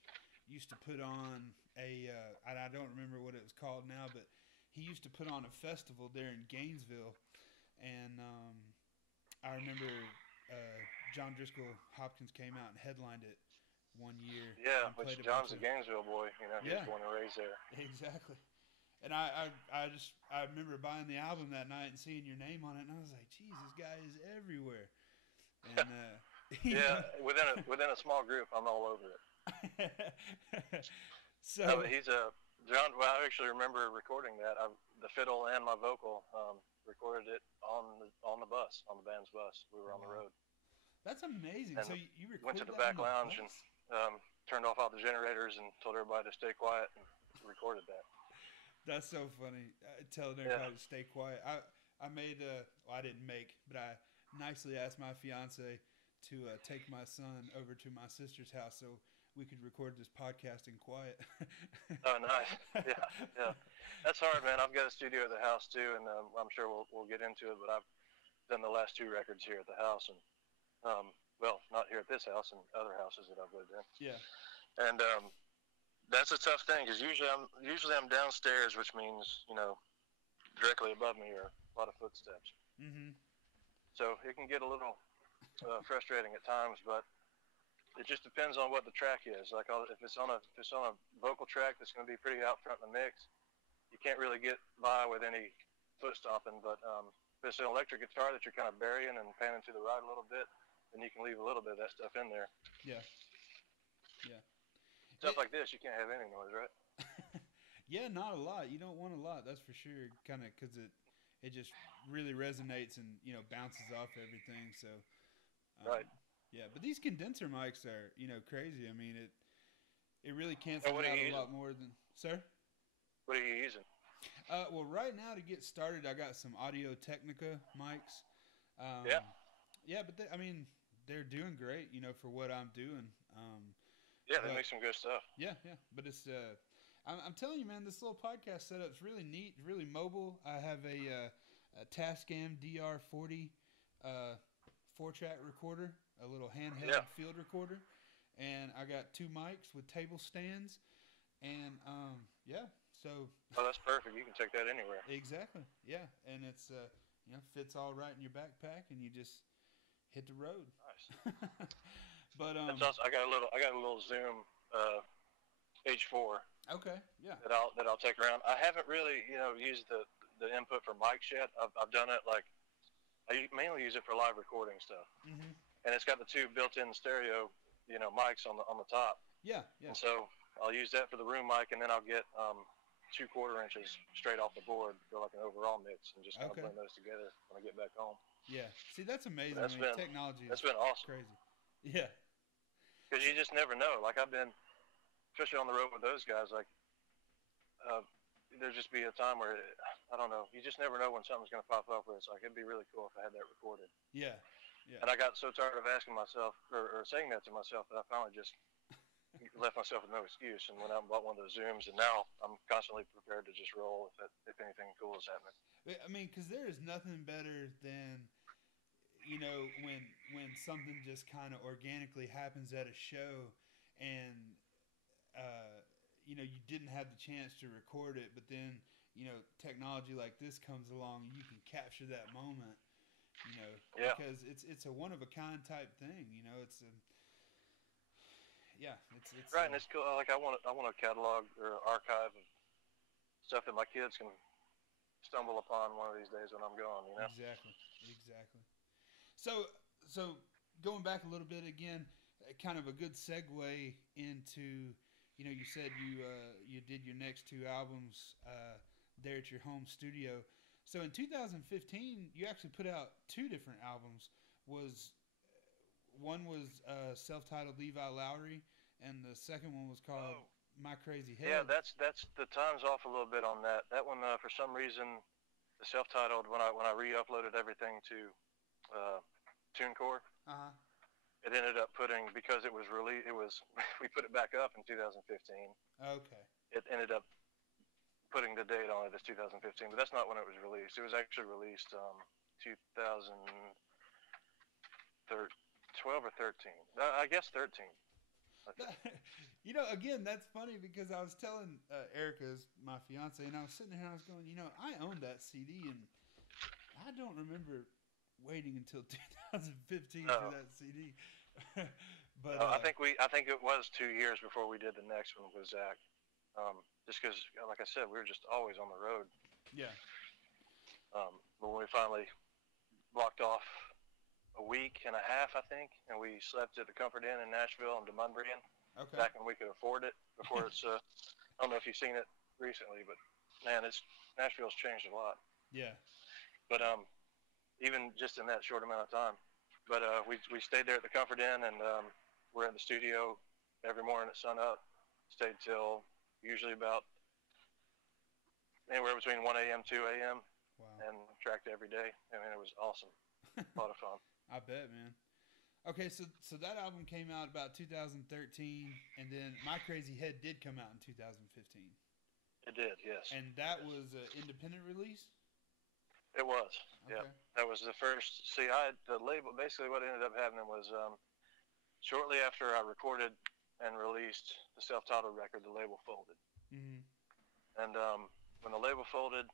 used to put on I don't remember what it was called now, but he used to put on a festival there in Gainesville, and I remember John Driscoll Hopkins came out and headlined it one year. Yeah, which John's a Gainesville boy. He was born and raised there. Exactly. And I remember buying the album that night and seeing your name on it, and I was like, "Geez, this guy is everywhere." And yeah, within a small group, I'm all over it. So he's John. Well, I actually remember recording that. The fiddle and my vocal recorded it on the bus, on the band's bus. We were on the road. That's amazing. And so you recorded went to the that back lounge and turned off all the generators and told everybody to stay quiet and recorded that. That's so funny. Telling everybody to stay quiet. I made I didn't make, but I nicely asked my fiance to take my son over to my sister's house so we could record this podcast in quiet. Oh, nice. Yeah. That's hard, man. I've got a studio at the house too, and I'm sure we'll get into it. But I've done the last 2 records here at the house, and well, not here at this house, and other houses that I've lived in. Yeah. And that's a tough thing because usually I'm downstairs, which means directly above me are a lot of footsteps. Mm-hmm. So it can get a little frustrating at times, but it just depends on what the track is. Like if it's on a vocal track that's going to be pretty out front in the mix, you can't really get by with any foot stomping. But if it's an electric guitar that you're kind of burying and panning to the right a little bit, then you can leave a little bit of that stuff in there. Yeah. Yeah. Stuff like this, you can't have any noise, right? Yeah, not a lot. You don't want a lot, that's for sure. Kind of because it just really resonates and bounces off everything. So. Right. Yeah, but these condenser mics are crazy. I mean it really cancels out a lot more than. Sir. What are you using? Well, right now to get started, I got some Audio Technica mics. Yeah, but they're doing great, for what I'm doing. Yeah, they make some good stuff. Yeah, but it's I'm telling you, man, this little podcast setup's really neat, really mobile. I have a Tascam DR40 4-track recorder, a little handheld field recorder, and I got 2 mics with table stands, and so. Oh, that's perfect. You can take that anywhere. Exactly. Yeah, and it's fits all right in your backpack, and you just hit the road. Nice. But that's awesome. I got a little Zoom H4. Okay. Yeah. That I'll take around. I haven't really used the input for mics yet. I've done it I mainly use it for live recording stuff. Mm-hmm. And it's got the 2 built-in stereo mics on the top. Yeah. And so I'll use that for the room mic, and then I'll get 2 1/4 inches straight off the board for like an overall mix, and just kind of blend those together when I get back home. Yeah. See, that's amazing. Technology that's been awesome. Crazy. Yeah. Because you just never know. Like I've been, especially on the road with those guys, like there'd just be a time where, I don't know, you just never know when something's going to pop up where it's like, it'd be really cool if I had that recorded. Yeah. And I got so tired of asking myself, or saying that to myself, that I finally just left myself with no excuse and went out and bought one of those Zooms, and now I'm constantly prepared to just roll if anything cool is happening. I mean, because there is nothing better than, when something just kind of organically happens at a show, and you didn't have the chance to record it, but then technology like this comes along, and you can capture that moment. Because it's a one of a kind type thing. It's right, and it's cool. Like I want a catalog or archive of stuff that my kids can stumble upon one of these days when I'm gone. Exactly. So going back a little bit again, kind of a good segue into, you said you did your next 2 albums there at your home studio. So in 2015, you actually put out 2 different albums. One was self-titled Levi Lowrey, and the second one was called My Crazy Head. Yeah, that's the time's off a little bit on that. That one, for some reason, the self-titled, when I re-uploaded everything to TuneCore, it ended up because it was we put it back up in 2015. Okay. It ended up putting the date on it as 2015, but that's not when it was released. It was actually released 2012 or 13. I guess 13. Again, that's funny because I was telling Erica's my fiance, and I was sitting there and I was going, I owned that CD, and I don't remember waiting until 2015 for that CD. But I think it was 2 years before we did the next one with Zach. Just because, like I said, we were just always on the road. Yeah. But when we finally blocked off a week and a half, I think, and we slept at the Comfort Inn in Nashville and Demumbrian, back when we could afford it, before it's, I don't know if you've seen it recently, but man, Nashville's changed a lot. Yeah. But even just in that short amount of time. But we stayed there at the Comfort Inn, and we're in the studio every morning at sun up. Stayed till usually about anywhere between 1 a.m. 2 a.m. Wow. And tracked every day. I mean, it was awesome. A lot of fun. I bet, man. Okay, so that album came out about 2013, and then My Crazy Head did come out in 2015. It did, yes. And that was an independent release? It was, okay. Yeah. That was the first. See, the label, basically what ended up happening was shortly after I recorded and released the self-titled record, the label folded. Mm-hmm. And when the label folded,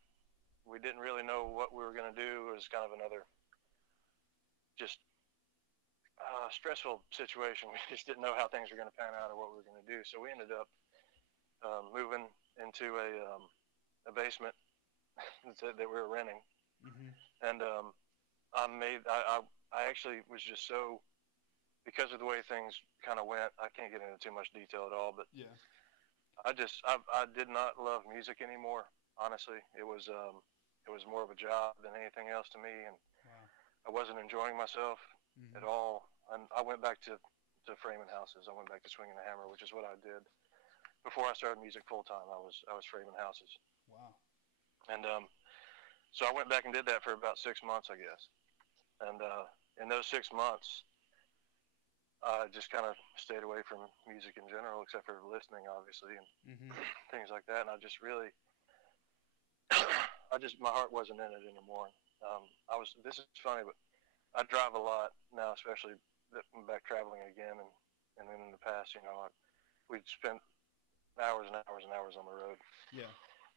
we didn't really know what we were going to do. It was kind of another just stressful situation. We just didn't know how things were going to pan out or what we were going to do. So we ended up moving into a basement that we were renting. Mm-hmm. And I actually was just so, because of the way things kind of went, I can't get into too much detail at all, but yeah, I did not love music anymore. Honestly, it was more of a job than anything else to me, and I wasn't enjoying myself at all. And I went back to framing houses. I went back to swinging a hammer, which is what I did before I started music full time. I was framing houses. Wow. And so I went back and did that for about 6 months, I guess. And in those 6 months, I just kind of stayed away from music in general, except for listening, obviously, and things like that. And I just really, my heart wasn't in it anymore. This is funny, but I drive a lot now, especially I'm back traveling again. And then in the past, we'd spent hours and hours and hours on the road. Yeah.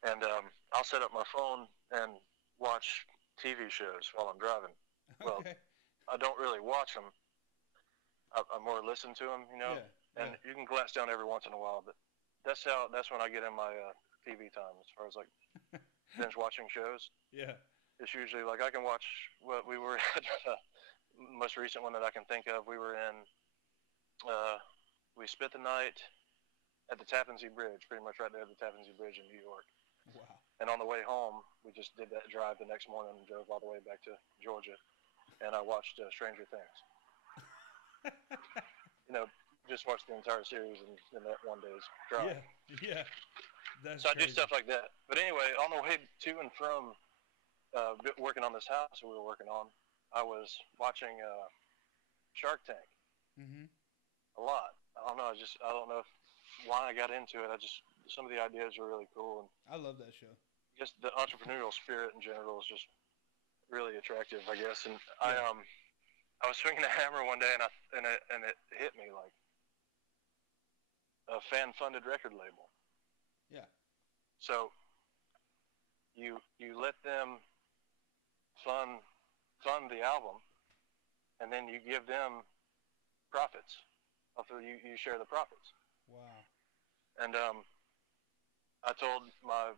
And I'll set up my phone and watch TV shows while I'm driving. Well, I don't really watch them. I more listen to them, Yeah, and you can glance down every once in a while, but that's when I get in my TV time as far as like binge watching shows. Yeah. It's usually like I can watch what we were at, most recent one that I can think of. We were in We spent the night at the Tappan Zee Bridge, pretty much right there at the Tappan Zee Bridge in New York. Wow. And on the way home, we just did that drive the next morning and drove all the way back to Georgia. And I watched Stranger Things. Just watched the entire series in that one day's drive. Yeah. So I do stuff like that. But anyway, on the way to and from working on this house we were working on, I was watching Shark Tank a lot. I don't know. I don't know why I got into it. Some of the ideas were really cool, and I love that show. Just the entrepreneurial spirit in general is just really attractive, I guess. And I was swinging a hammer one day, and it hit me like a fan-funded record label. Yeah. So you let them fund the album, and then you give them profits. After you share the profits. Wow. And I told my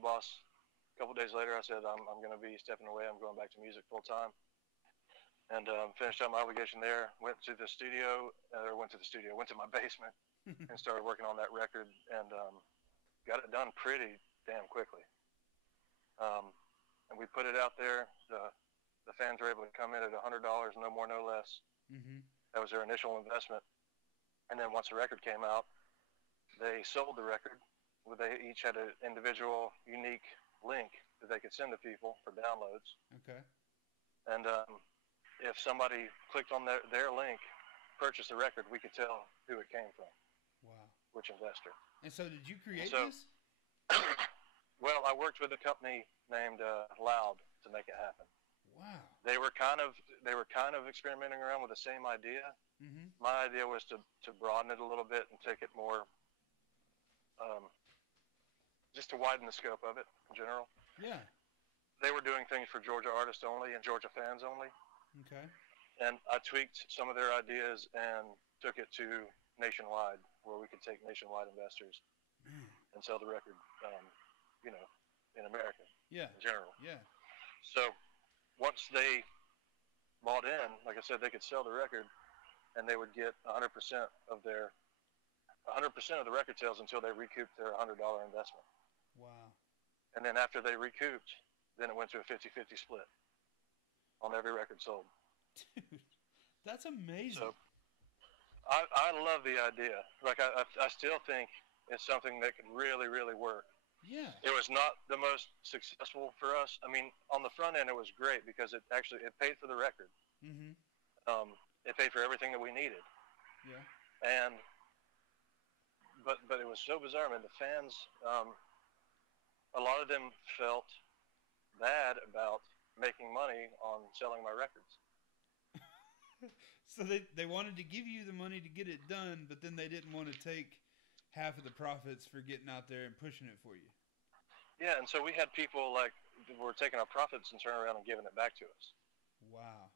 boss a couple days later. I said I'm going to be stepping away. I'm going back to music full time. And finished up my obligation there. Went to my basement and started working on that record, and got it done pretty damn quickly. And we put it out there. The fans were able to come in at $100, no more, no less. That was their initial investment. And then once the record came out, they sold the record. They each had an individual, unique link that they could send to people for downloads. Okay. And if somebody clicked on their link, purchased the record, we could tell who it came from. Wow. Which investor. And so did you create this? Well, I worked with a company named Loud to make it happen. Wow. They were kind of experimenting around with the same idea. My idea was to broaden it a little bit and take it more, just to widen the scope of it in general. Yeah. They were doing things for Georgia artists only and Georgia fans only. Okay. And I tweaked some of their ideas and took it to nationwide, where we could take nationwide investors and sell the record, in America. Yeah. In general. Yeah. So once they bought in, like I said, they could sell the record, and they would get 100% of the record sales until they recouped their $100 investment. Wow. And then after they recouped, then it went to a 50-50 split on every record sold. Dude, that's amazing. So I love the idea. Like I still think it's something that could really, really work. Yeah. It was not the most successful for us. I mean, on the front end, it was great because it paid for the record. It paid for everything that we needed. Yeah. And but it was so bizarre. I mean, the fans, a lot of them felt bad about making money on selling my records. So they wanted to give you the money to get it done, but then they didn't want to take half of the profits for getting out there and pushing it for you. Yeah, and so we had people like were taking our profits and turning around and giving it back to us. Wow.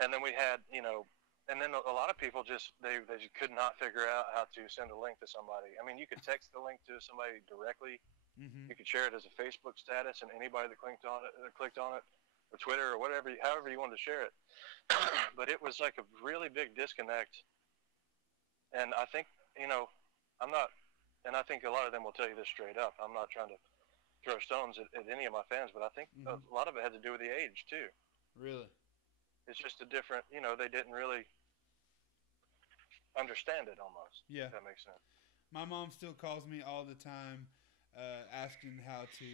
And then we had, and then a lot of people just they could not figure out how to send a link to somebody. I mean, you could text the link to somebody directly. You could share it as a Facebook status, and anybody that clicked on it, or Twitter, or however you wanted to share it. But it was like a really big disconnect. And I think, I'm not, and I think a lot of them will tell you this straight up. I'm not trying to throw stones at any of my fans, but I think a lot of it had to do with the age too. Really? It's just a different, they didn't really understand it almost. Yeah. If that makes sense. My mom still calls me all the time, asking how to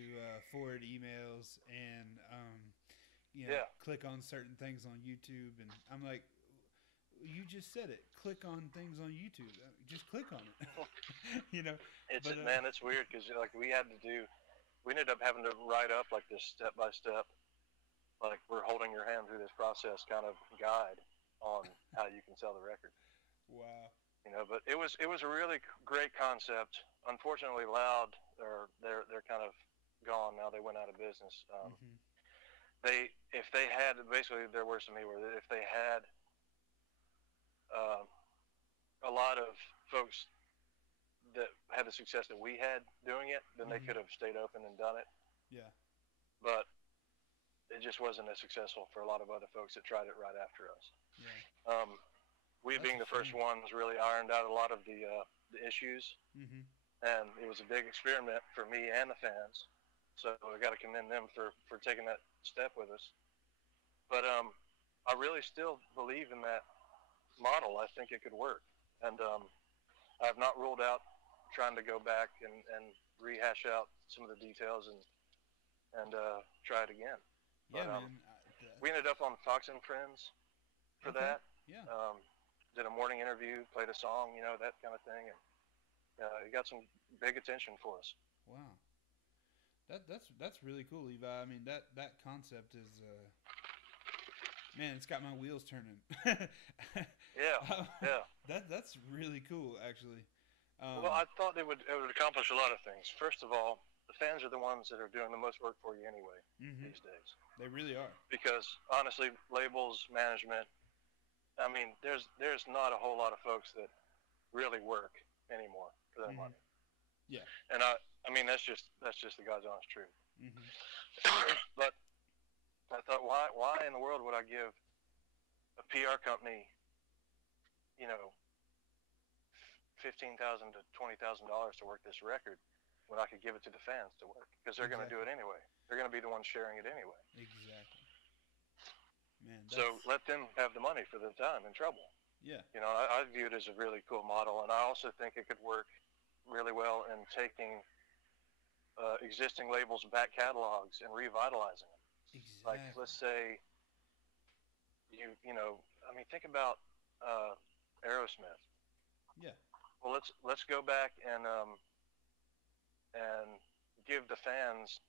forward emails and, click on certain things on YouTube. And I'm like, you just said it. Click on things on YouTube. Just click on it. It's weird because we ended up having to write up like this step by step, like we're holding your hand through this process kind of guide on how you can sell the record. Wow. But it was a really great concept. Unfortunately, Loud, they're kind of gone now. They went out of business. If they had, basically their words to me were that if they had a lot of folks that had the success that we had doing it, then they could have stayed open and done it. Yeah. But it just wasn't as successful for a lot of other folks that tried it right after us. Yeah. we That's being a the first shame. ones really ironed out a lot of the issues, Mm-hmm. and it was a big experiment for me and the fans. So I got to commend them for taking that step with us. But I really still believe in that model. I think it could work, and I have not ruled out trying to go back and rehash out some of the details and try it again. Yeah, But man. we ended up on Fox and Friends for Okay. that. Yeah. Did a morning interview, played a song, that kind of thing, and it got some big attention for us. Wow. That's really cool, Levi. I mean, that concept is man, it's got my wheels turning. Yeah, yeah. That's really cool, actually. Well, I thought it would accomplish a lot of things. First of all, the fans are the ones that are doing the most work for you anyway Mm-hmm. these days. They really are. Because honestly, labels, management, I mean, there's not a whole lot of folks that really work anymore for their Mm-hmm. money. Yeah. And I mean, that's just the God's honest truth. Mm-hmm. But I thought, why in the world would I give a PR company, $15,000 to $20,000 to work this record when I could give it to the fans to work? Because they're going to do it anyway. They're going to be the ones sharing it anyway. Exactly. Man. So let them have the money for the time and trouble. Yeah. I view it as a really cool model, and I also think it could work really well in taking existing labels' back catalogs and revitalizing them. Exactly. Like, let's say I mean, think about Aerosmith. Yeah. Well, let's go back and give the fans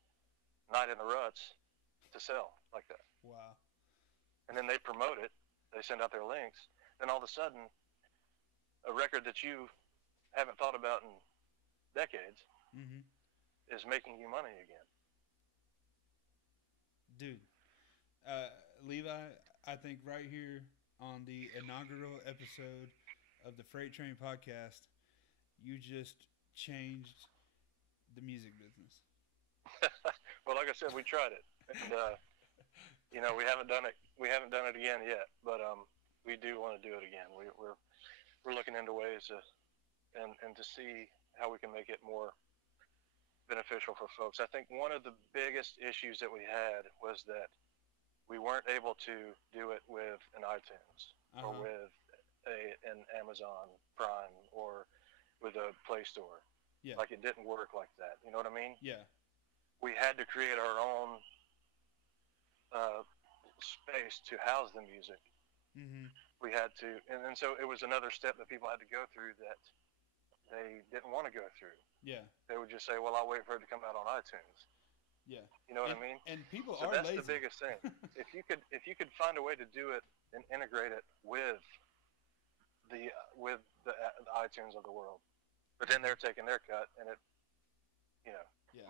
Night in the Ruts to sell like that. Wow. And then they promote it. They send out their links. Then all of a sudden, a record that you haven't thought about in decades Mm-hmm. is making you money again. Dude, Levi, I think right here on the inaugural episode of the FreightTrain Podcast, you just changed the music business. Well, like I said, we tried it, and we haven't done it. We haven't done it again yet, but we do want to do it again. We're looking into ways to and to see how we can make it more beneficial for folks. I think one of the biggest issues that we had was that we weren't able to do it with an iTunes or with an Amazon Prime or with a Play Store. Yeah. Like, it didn't work like that. You know what I mean? Yeah. We had to create our own space to house the music. Mm-hmm. We had to, and so it was another step that people had to go through that they didn't want to go through. Yeah. They would just say, well, I'll wait for it to come out on iTunes. Yeah. You know what I mean? And people So are that's lazy. the biggest thing. If you could find a way to do it and integrate it with the iTunes of the world, but then they're taking their cut, and it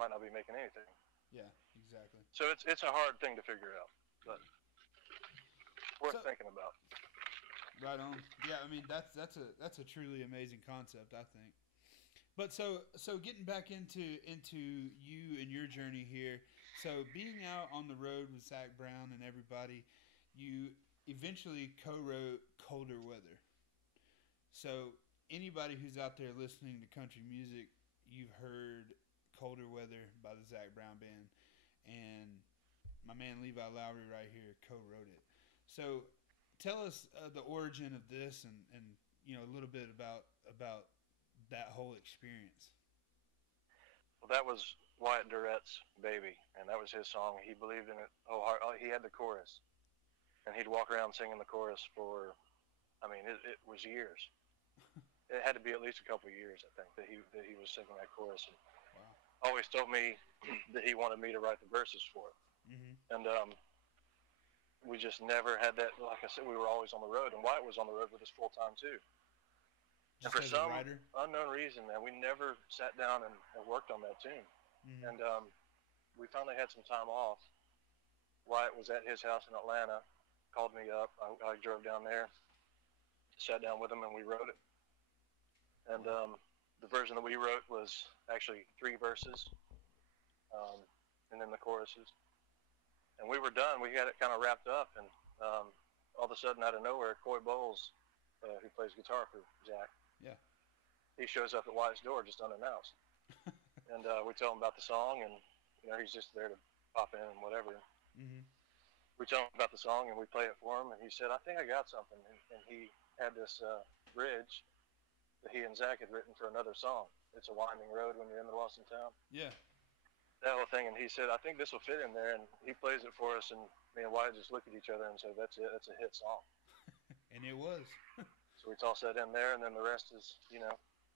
might not be making anything. Yeah, exactly. So it's a hard thing to figure out, but worth thinking about. Right on. Yeah, I mean that's a truly amazing concept, I think. But so getting back into you and your journey here. So being out on the road with Zach Brown and everybody, you eventually co-wrote Colder Weather. So anybody who's out there listening to country music, you've heard Colder Weather by the Zach Brown Band, and my man Levi Lowrey right here co-wrote it. So tell us the origin of this and a little bit about that whole experience. Well, that was Wyatt Durrett's baby, and that was his song. He believed in it. He had the chorus, and he'd walk around singing the chorus for, it was years. It had to be at least a couple of years, I think, that he was singing that chorus. And always told me that he wanted me to write the verses for it. Mm-hmm. And we just never had that. Like I said, we were always on the road, and Wyatt was on the road with us full time too. And for some unknown reason, man, we never sat down and worked on that tune. Mm-hmm. And we finally had some time off. Wyatt was at his house in Atlanta, called me up. I drove down there, sat down with him, and we wrote it. And the version that we wrote was actually 3 verses, and then the choruses. And we were done. We had it kind of wrapped up, and all of a sudden, out of nowhere, Coy Bowles who plays guitar for Zach. Yeah. He shows up at Wyatt's door just unannounced, and we tell him about the song, and he's just there to pop in and whatever. Mm-hmm. We tell him about the song, and we play it for him, and he said, "I think I got something," and he had this bridge that he and Zach had written for another song. It's a winding road when you're in the Lost in Town. Yeah. That whole thing, and he said, "I think this will fit in there," and he plays it for us, and me and Wyatt just look at each other and say, "That's it. That's a hit song." And it was. So we toss that in there, and then the rest is,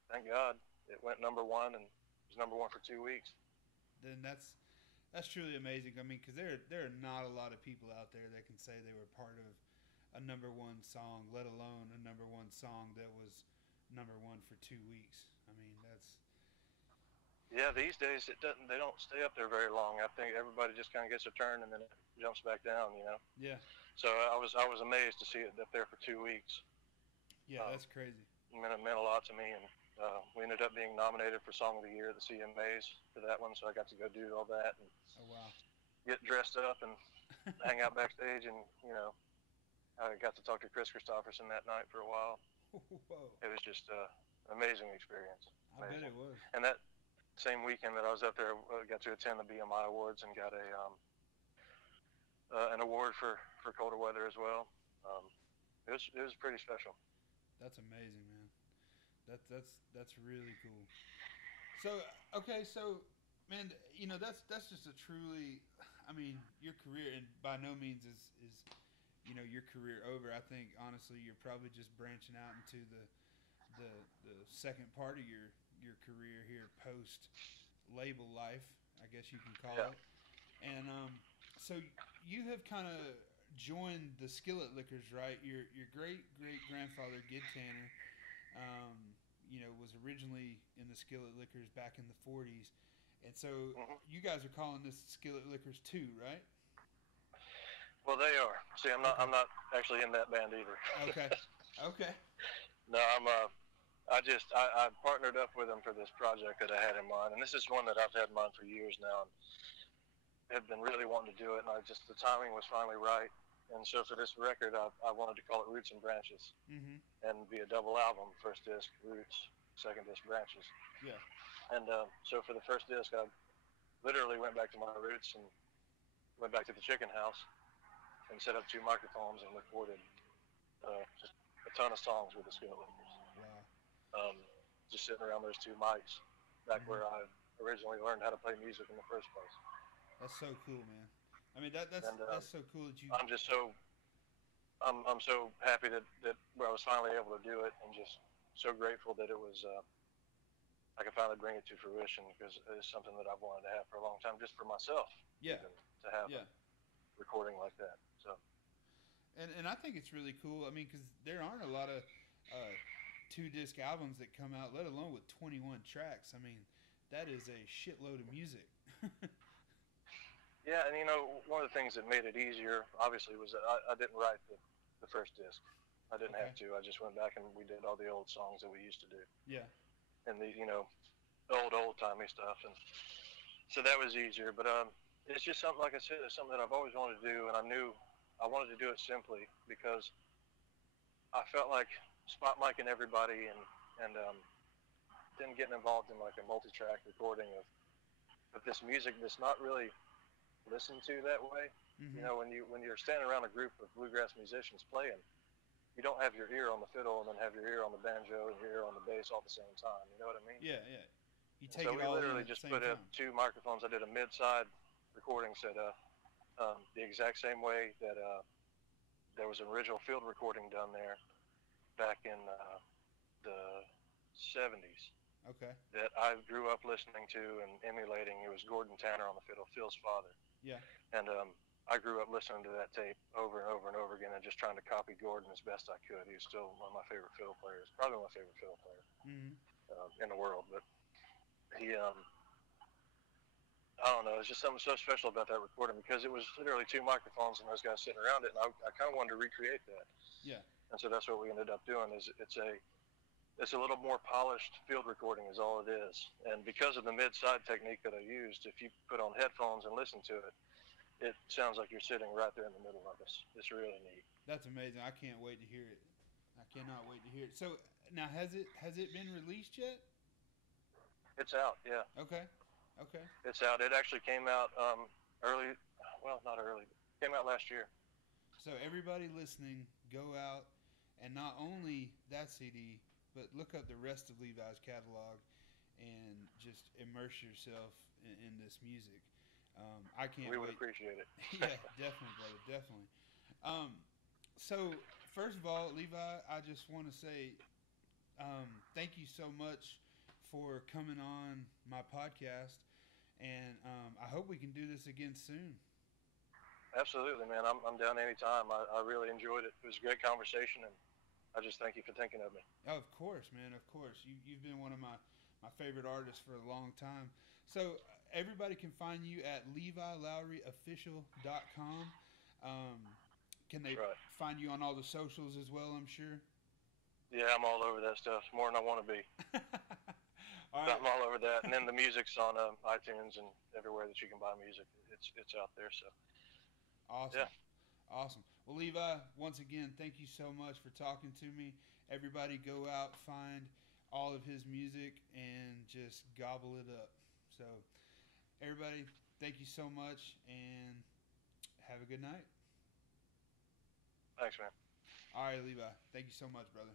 thank God, it went number one, and it was number one for 2 weeks. Then that's truly amazing. I mean, because there are not a lot of people out there that can say they were part of a number one song, let alone a number one song that was number one for 2 weeks. I mean, that's. Yeah, these days they don't stay up there very long. I think everybody just kind of gets a turn and then it jumps back down, Yeah. So I was amazed to see it up there for 2 weeks. Yeah, that's crazy. It meant a lot to me, and we ended up being nominated for Song of the Year at the CMAs for that one. So I got to go do all that and get dressed up and hang out backstage, and I got to talk to Chris Christopherson that night for a while. Whoa. It was just an amazing experience. Amazing. I bet it was. And that same weekend that I was up there, I got to attend the BMI Awards and got an award for colder weather as well. It was pretty special. That's amazing, man. That's really cool. So man, that's just a truly, I mean, your career, and by no means is your career over. I think honestly you're probably just branching out into the second part of your career here post label life, I guess you can call it. And so you have kind of joined the Skillet Lickers, right? Your great grandfather Gid Tanner, was originally in the Skillet Lickers back in the 40s, and so you guys are calling this Skillet Lickers too, right? Well, they are. See, I'm not actually in that band either. Okay. No, I partnered up with them for this project that I had in mind, and this is one that I've had in mind for years now, and have been really wanting to do it, and the timing was finally right. And so for this record, I wanted to call it Roots and Branches, and be a double album: first disc Roots, second disc Branches. Yeah. And so for the first disc, I literally went back to my roots and went back to the chicken house and set up 2 microphones and recorded just a ton of songs with the Skillet Lickers. Wow. Just sitting around those 2 mics, back where I originally learned how to play music in the first place. That's so cool, man. I mean, that's so cool that you. I'm just so happy that I was finally able to do it, and just so grateful that it was I could finally bring it to fruition, because it's something that I've wanted to have for a long time, just for myself. Yeah. Even, to have a recording like that. So. And I think it's really cool. I mean, because there aren't a lot of 2-disc albums that come out, let alone with 21 tracks. I mean, that is a shitload of music. Yeah, and one of the things that made it easier, obviously, was that I didn't write the first disc. I didn't have to. I just went back and we did all the old songs that we used to do. Yeah. And the old-timey stuff, and so that was easier. But it's just something, like I said, it's something that I've always wanted to do, and I knew I wanted to do it simply because I felt like spot micing everybody and then getting involved in like a multi-track recording of this music that's not really listened to that way. When you're standing around a group of bluegrass musicians playing, you don't have your ear on the fiddle and then have your ear on the banjo and your ear on the bass all at the same time. You know what I mean? Yeah. You take so it we all literally in just at the put same up time. 2 microphones. I did a mid-side recording set up the exact same way that there was an original field recording done there back in the 70s. Okay. That I grew up listening to and emulating. It was Gordon Tanner on the fiddle, Phil's father. Yeah. And I grew up listening to that tape over and over and over again, and just trying to copy Gordon as best I could. He was still one of my favorite fiddle players, probably my favorite fiddle player in the world. But he, I don't know, it's just something so special about that recording, because it was literally 2 microphones and those guys sitting around it, and I kind of wanted to recreate that. Yeah. And so that's what we ended up doing. It's a little more polished field recording is all it is. And because of the mid-side technique that I used, if you put on headphones and listen to it, it sounds like you're sitting right there in the middle of us. It's really neat. That's amazing. I can't wait to hear it. I cannot wait to hear it. So now, has it been released yet? It's out, yeah. Okay. Okay. It's out. It actually came out early. Well, not early. Came out last year. So everybody listening, go out and not only that CD, but look up the rest of Levi's catalog and just immerse yourself in this music. I can't We would wait. appreciate it. Yeah, definitely, brother, definitely. So first of all, Levi, I just want to say thank you so much for coming on my podcast, and I hope we can do this again soon. Absolutely, man. I'm down anytime. I really enjoyed it. It was a great conversation, and I just thank you for thinking of me. Oh, of course, man. Of course. You've been one of my favorite artists for a long time. So everybody can find you at LeviLowreyOfficial.com. Can they That's right. find you on all the socials as well, I'm sure? Yeah, I'm all over that stuff. More than I want to be. All right. I'm all over that. And then the music's on iTunes and everywhere that you can buy music. It's out there. So Awesome. yeah. Awesome. Well, Levi, once again, thank you so much for talking to me. Everybody go out, find all of his music, and just gobble it up. So, everybody, thank you so much, and have a good night. Thanks, man. All right, Levi. Thank you so much, brother.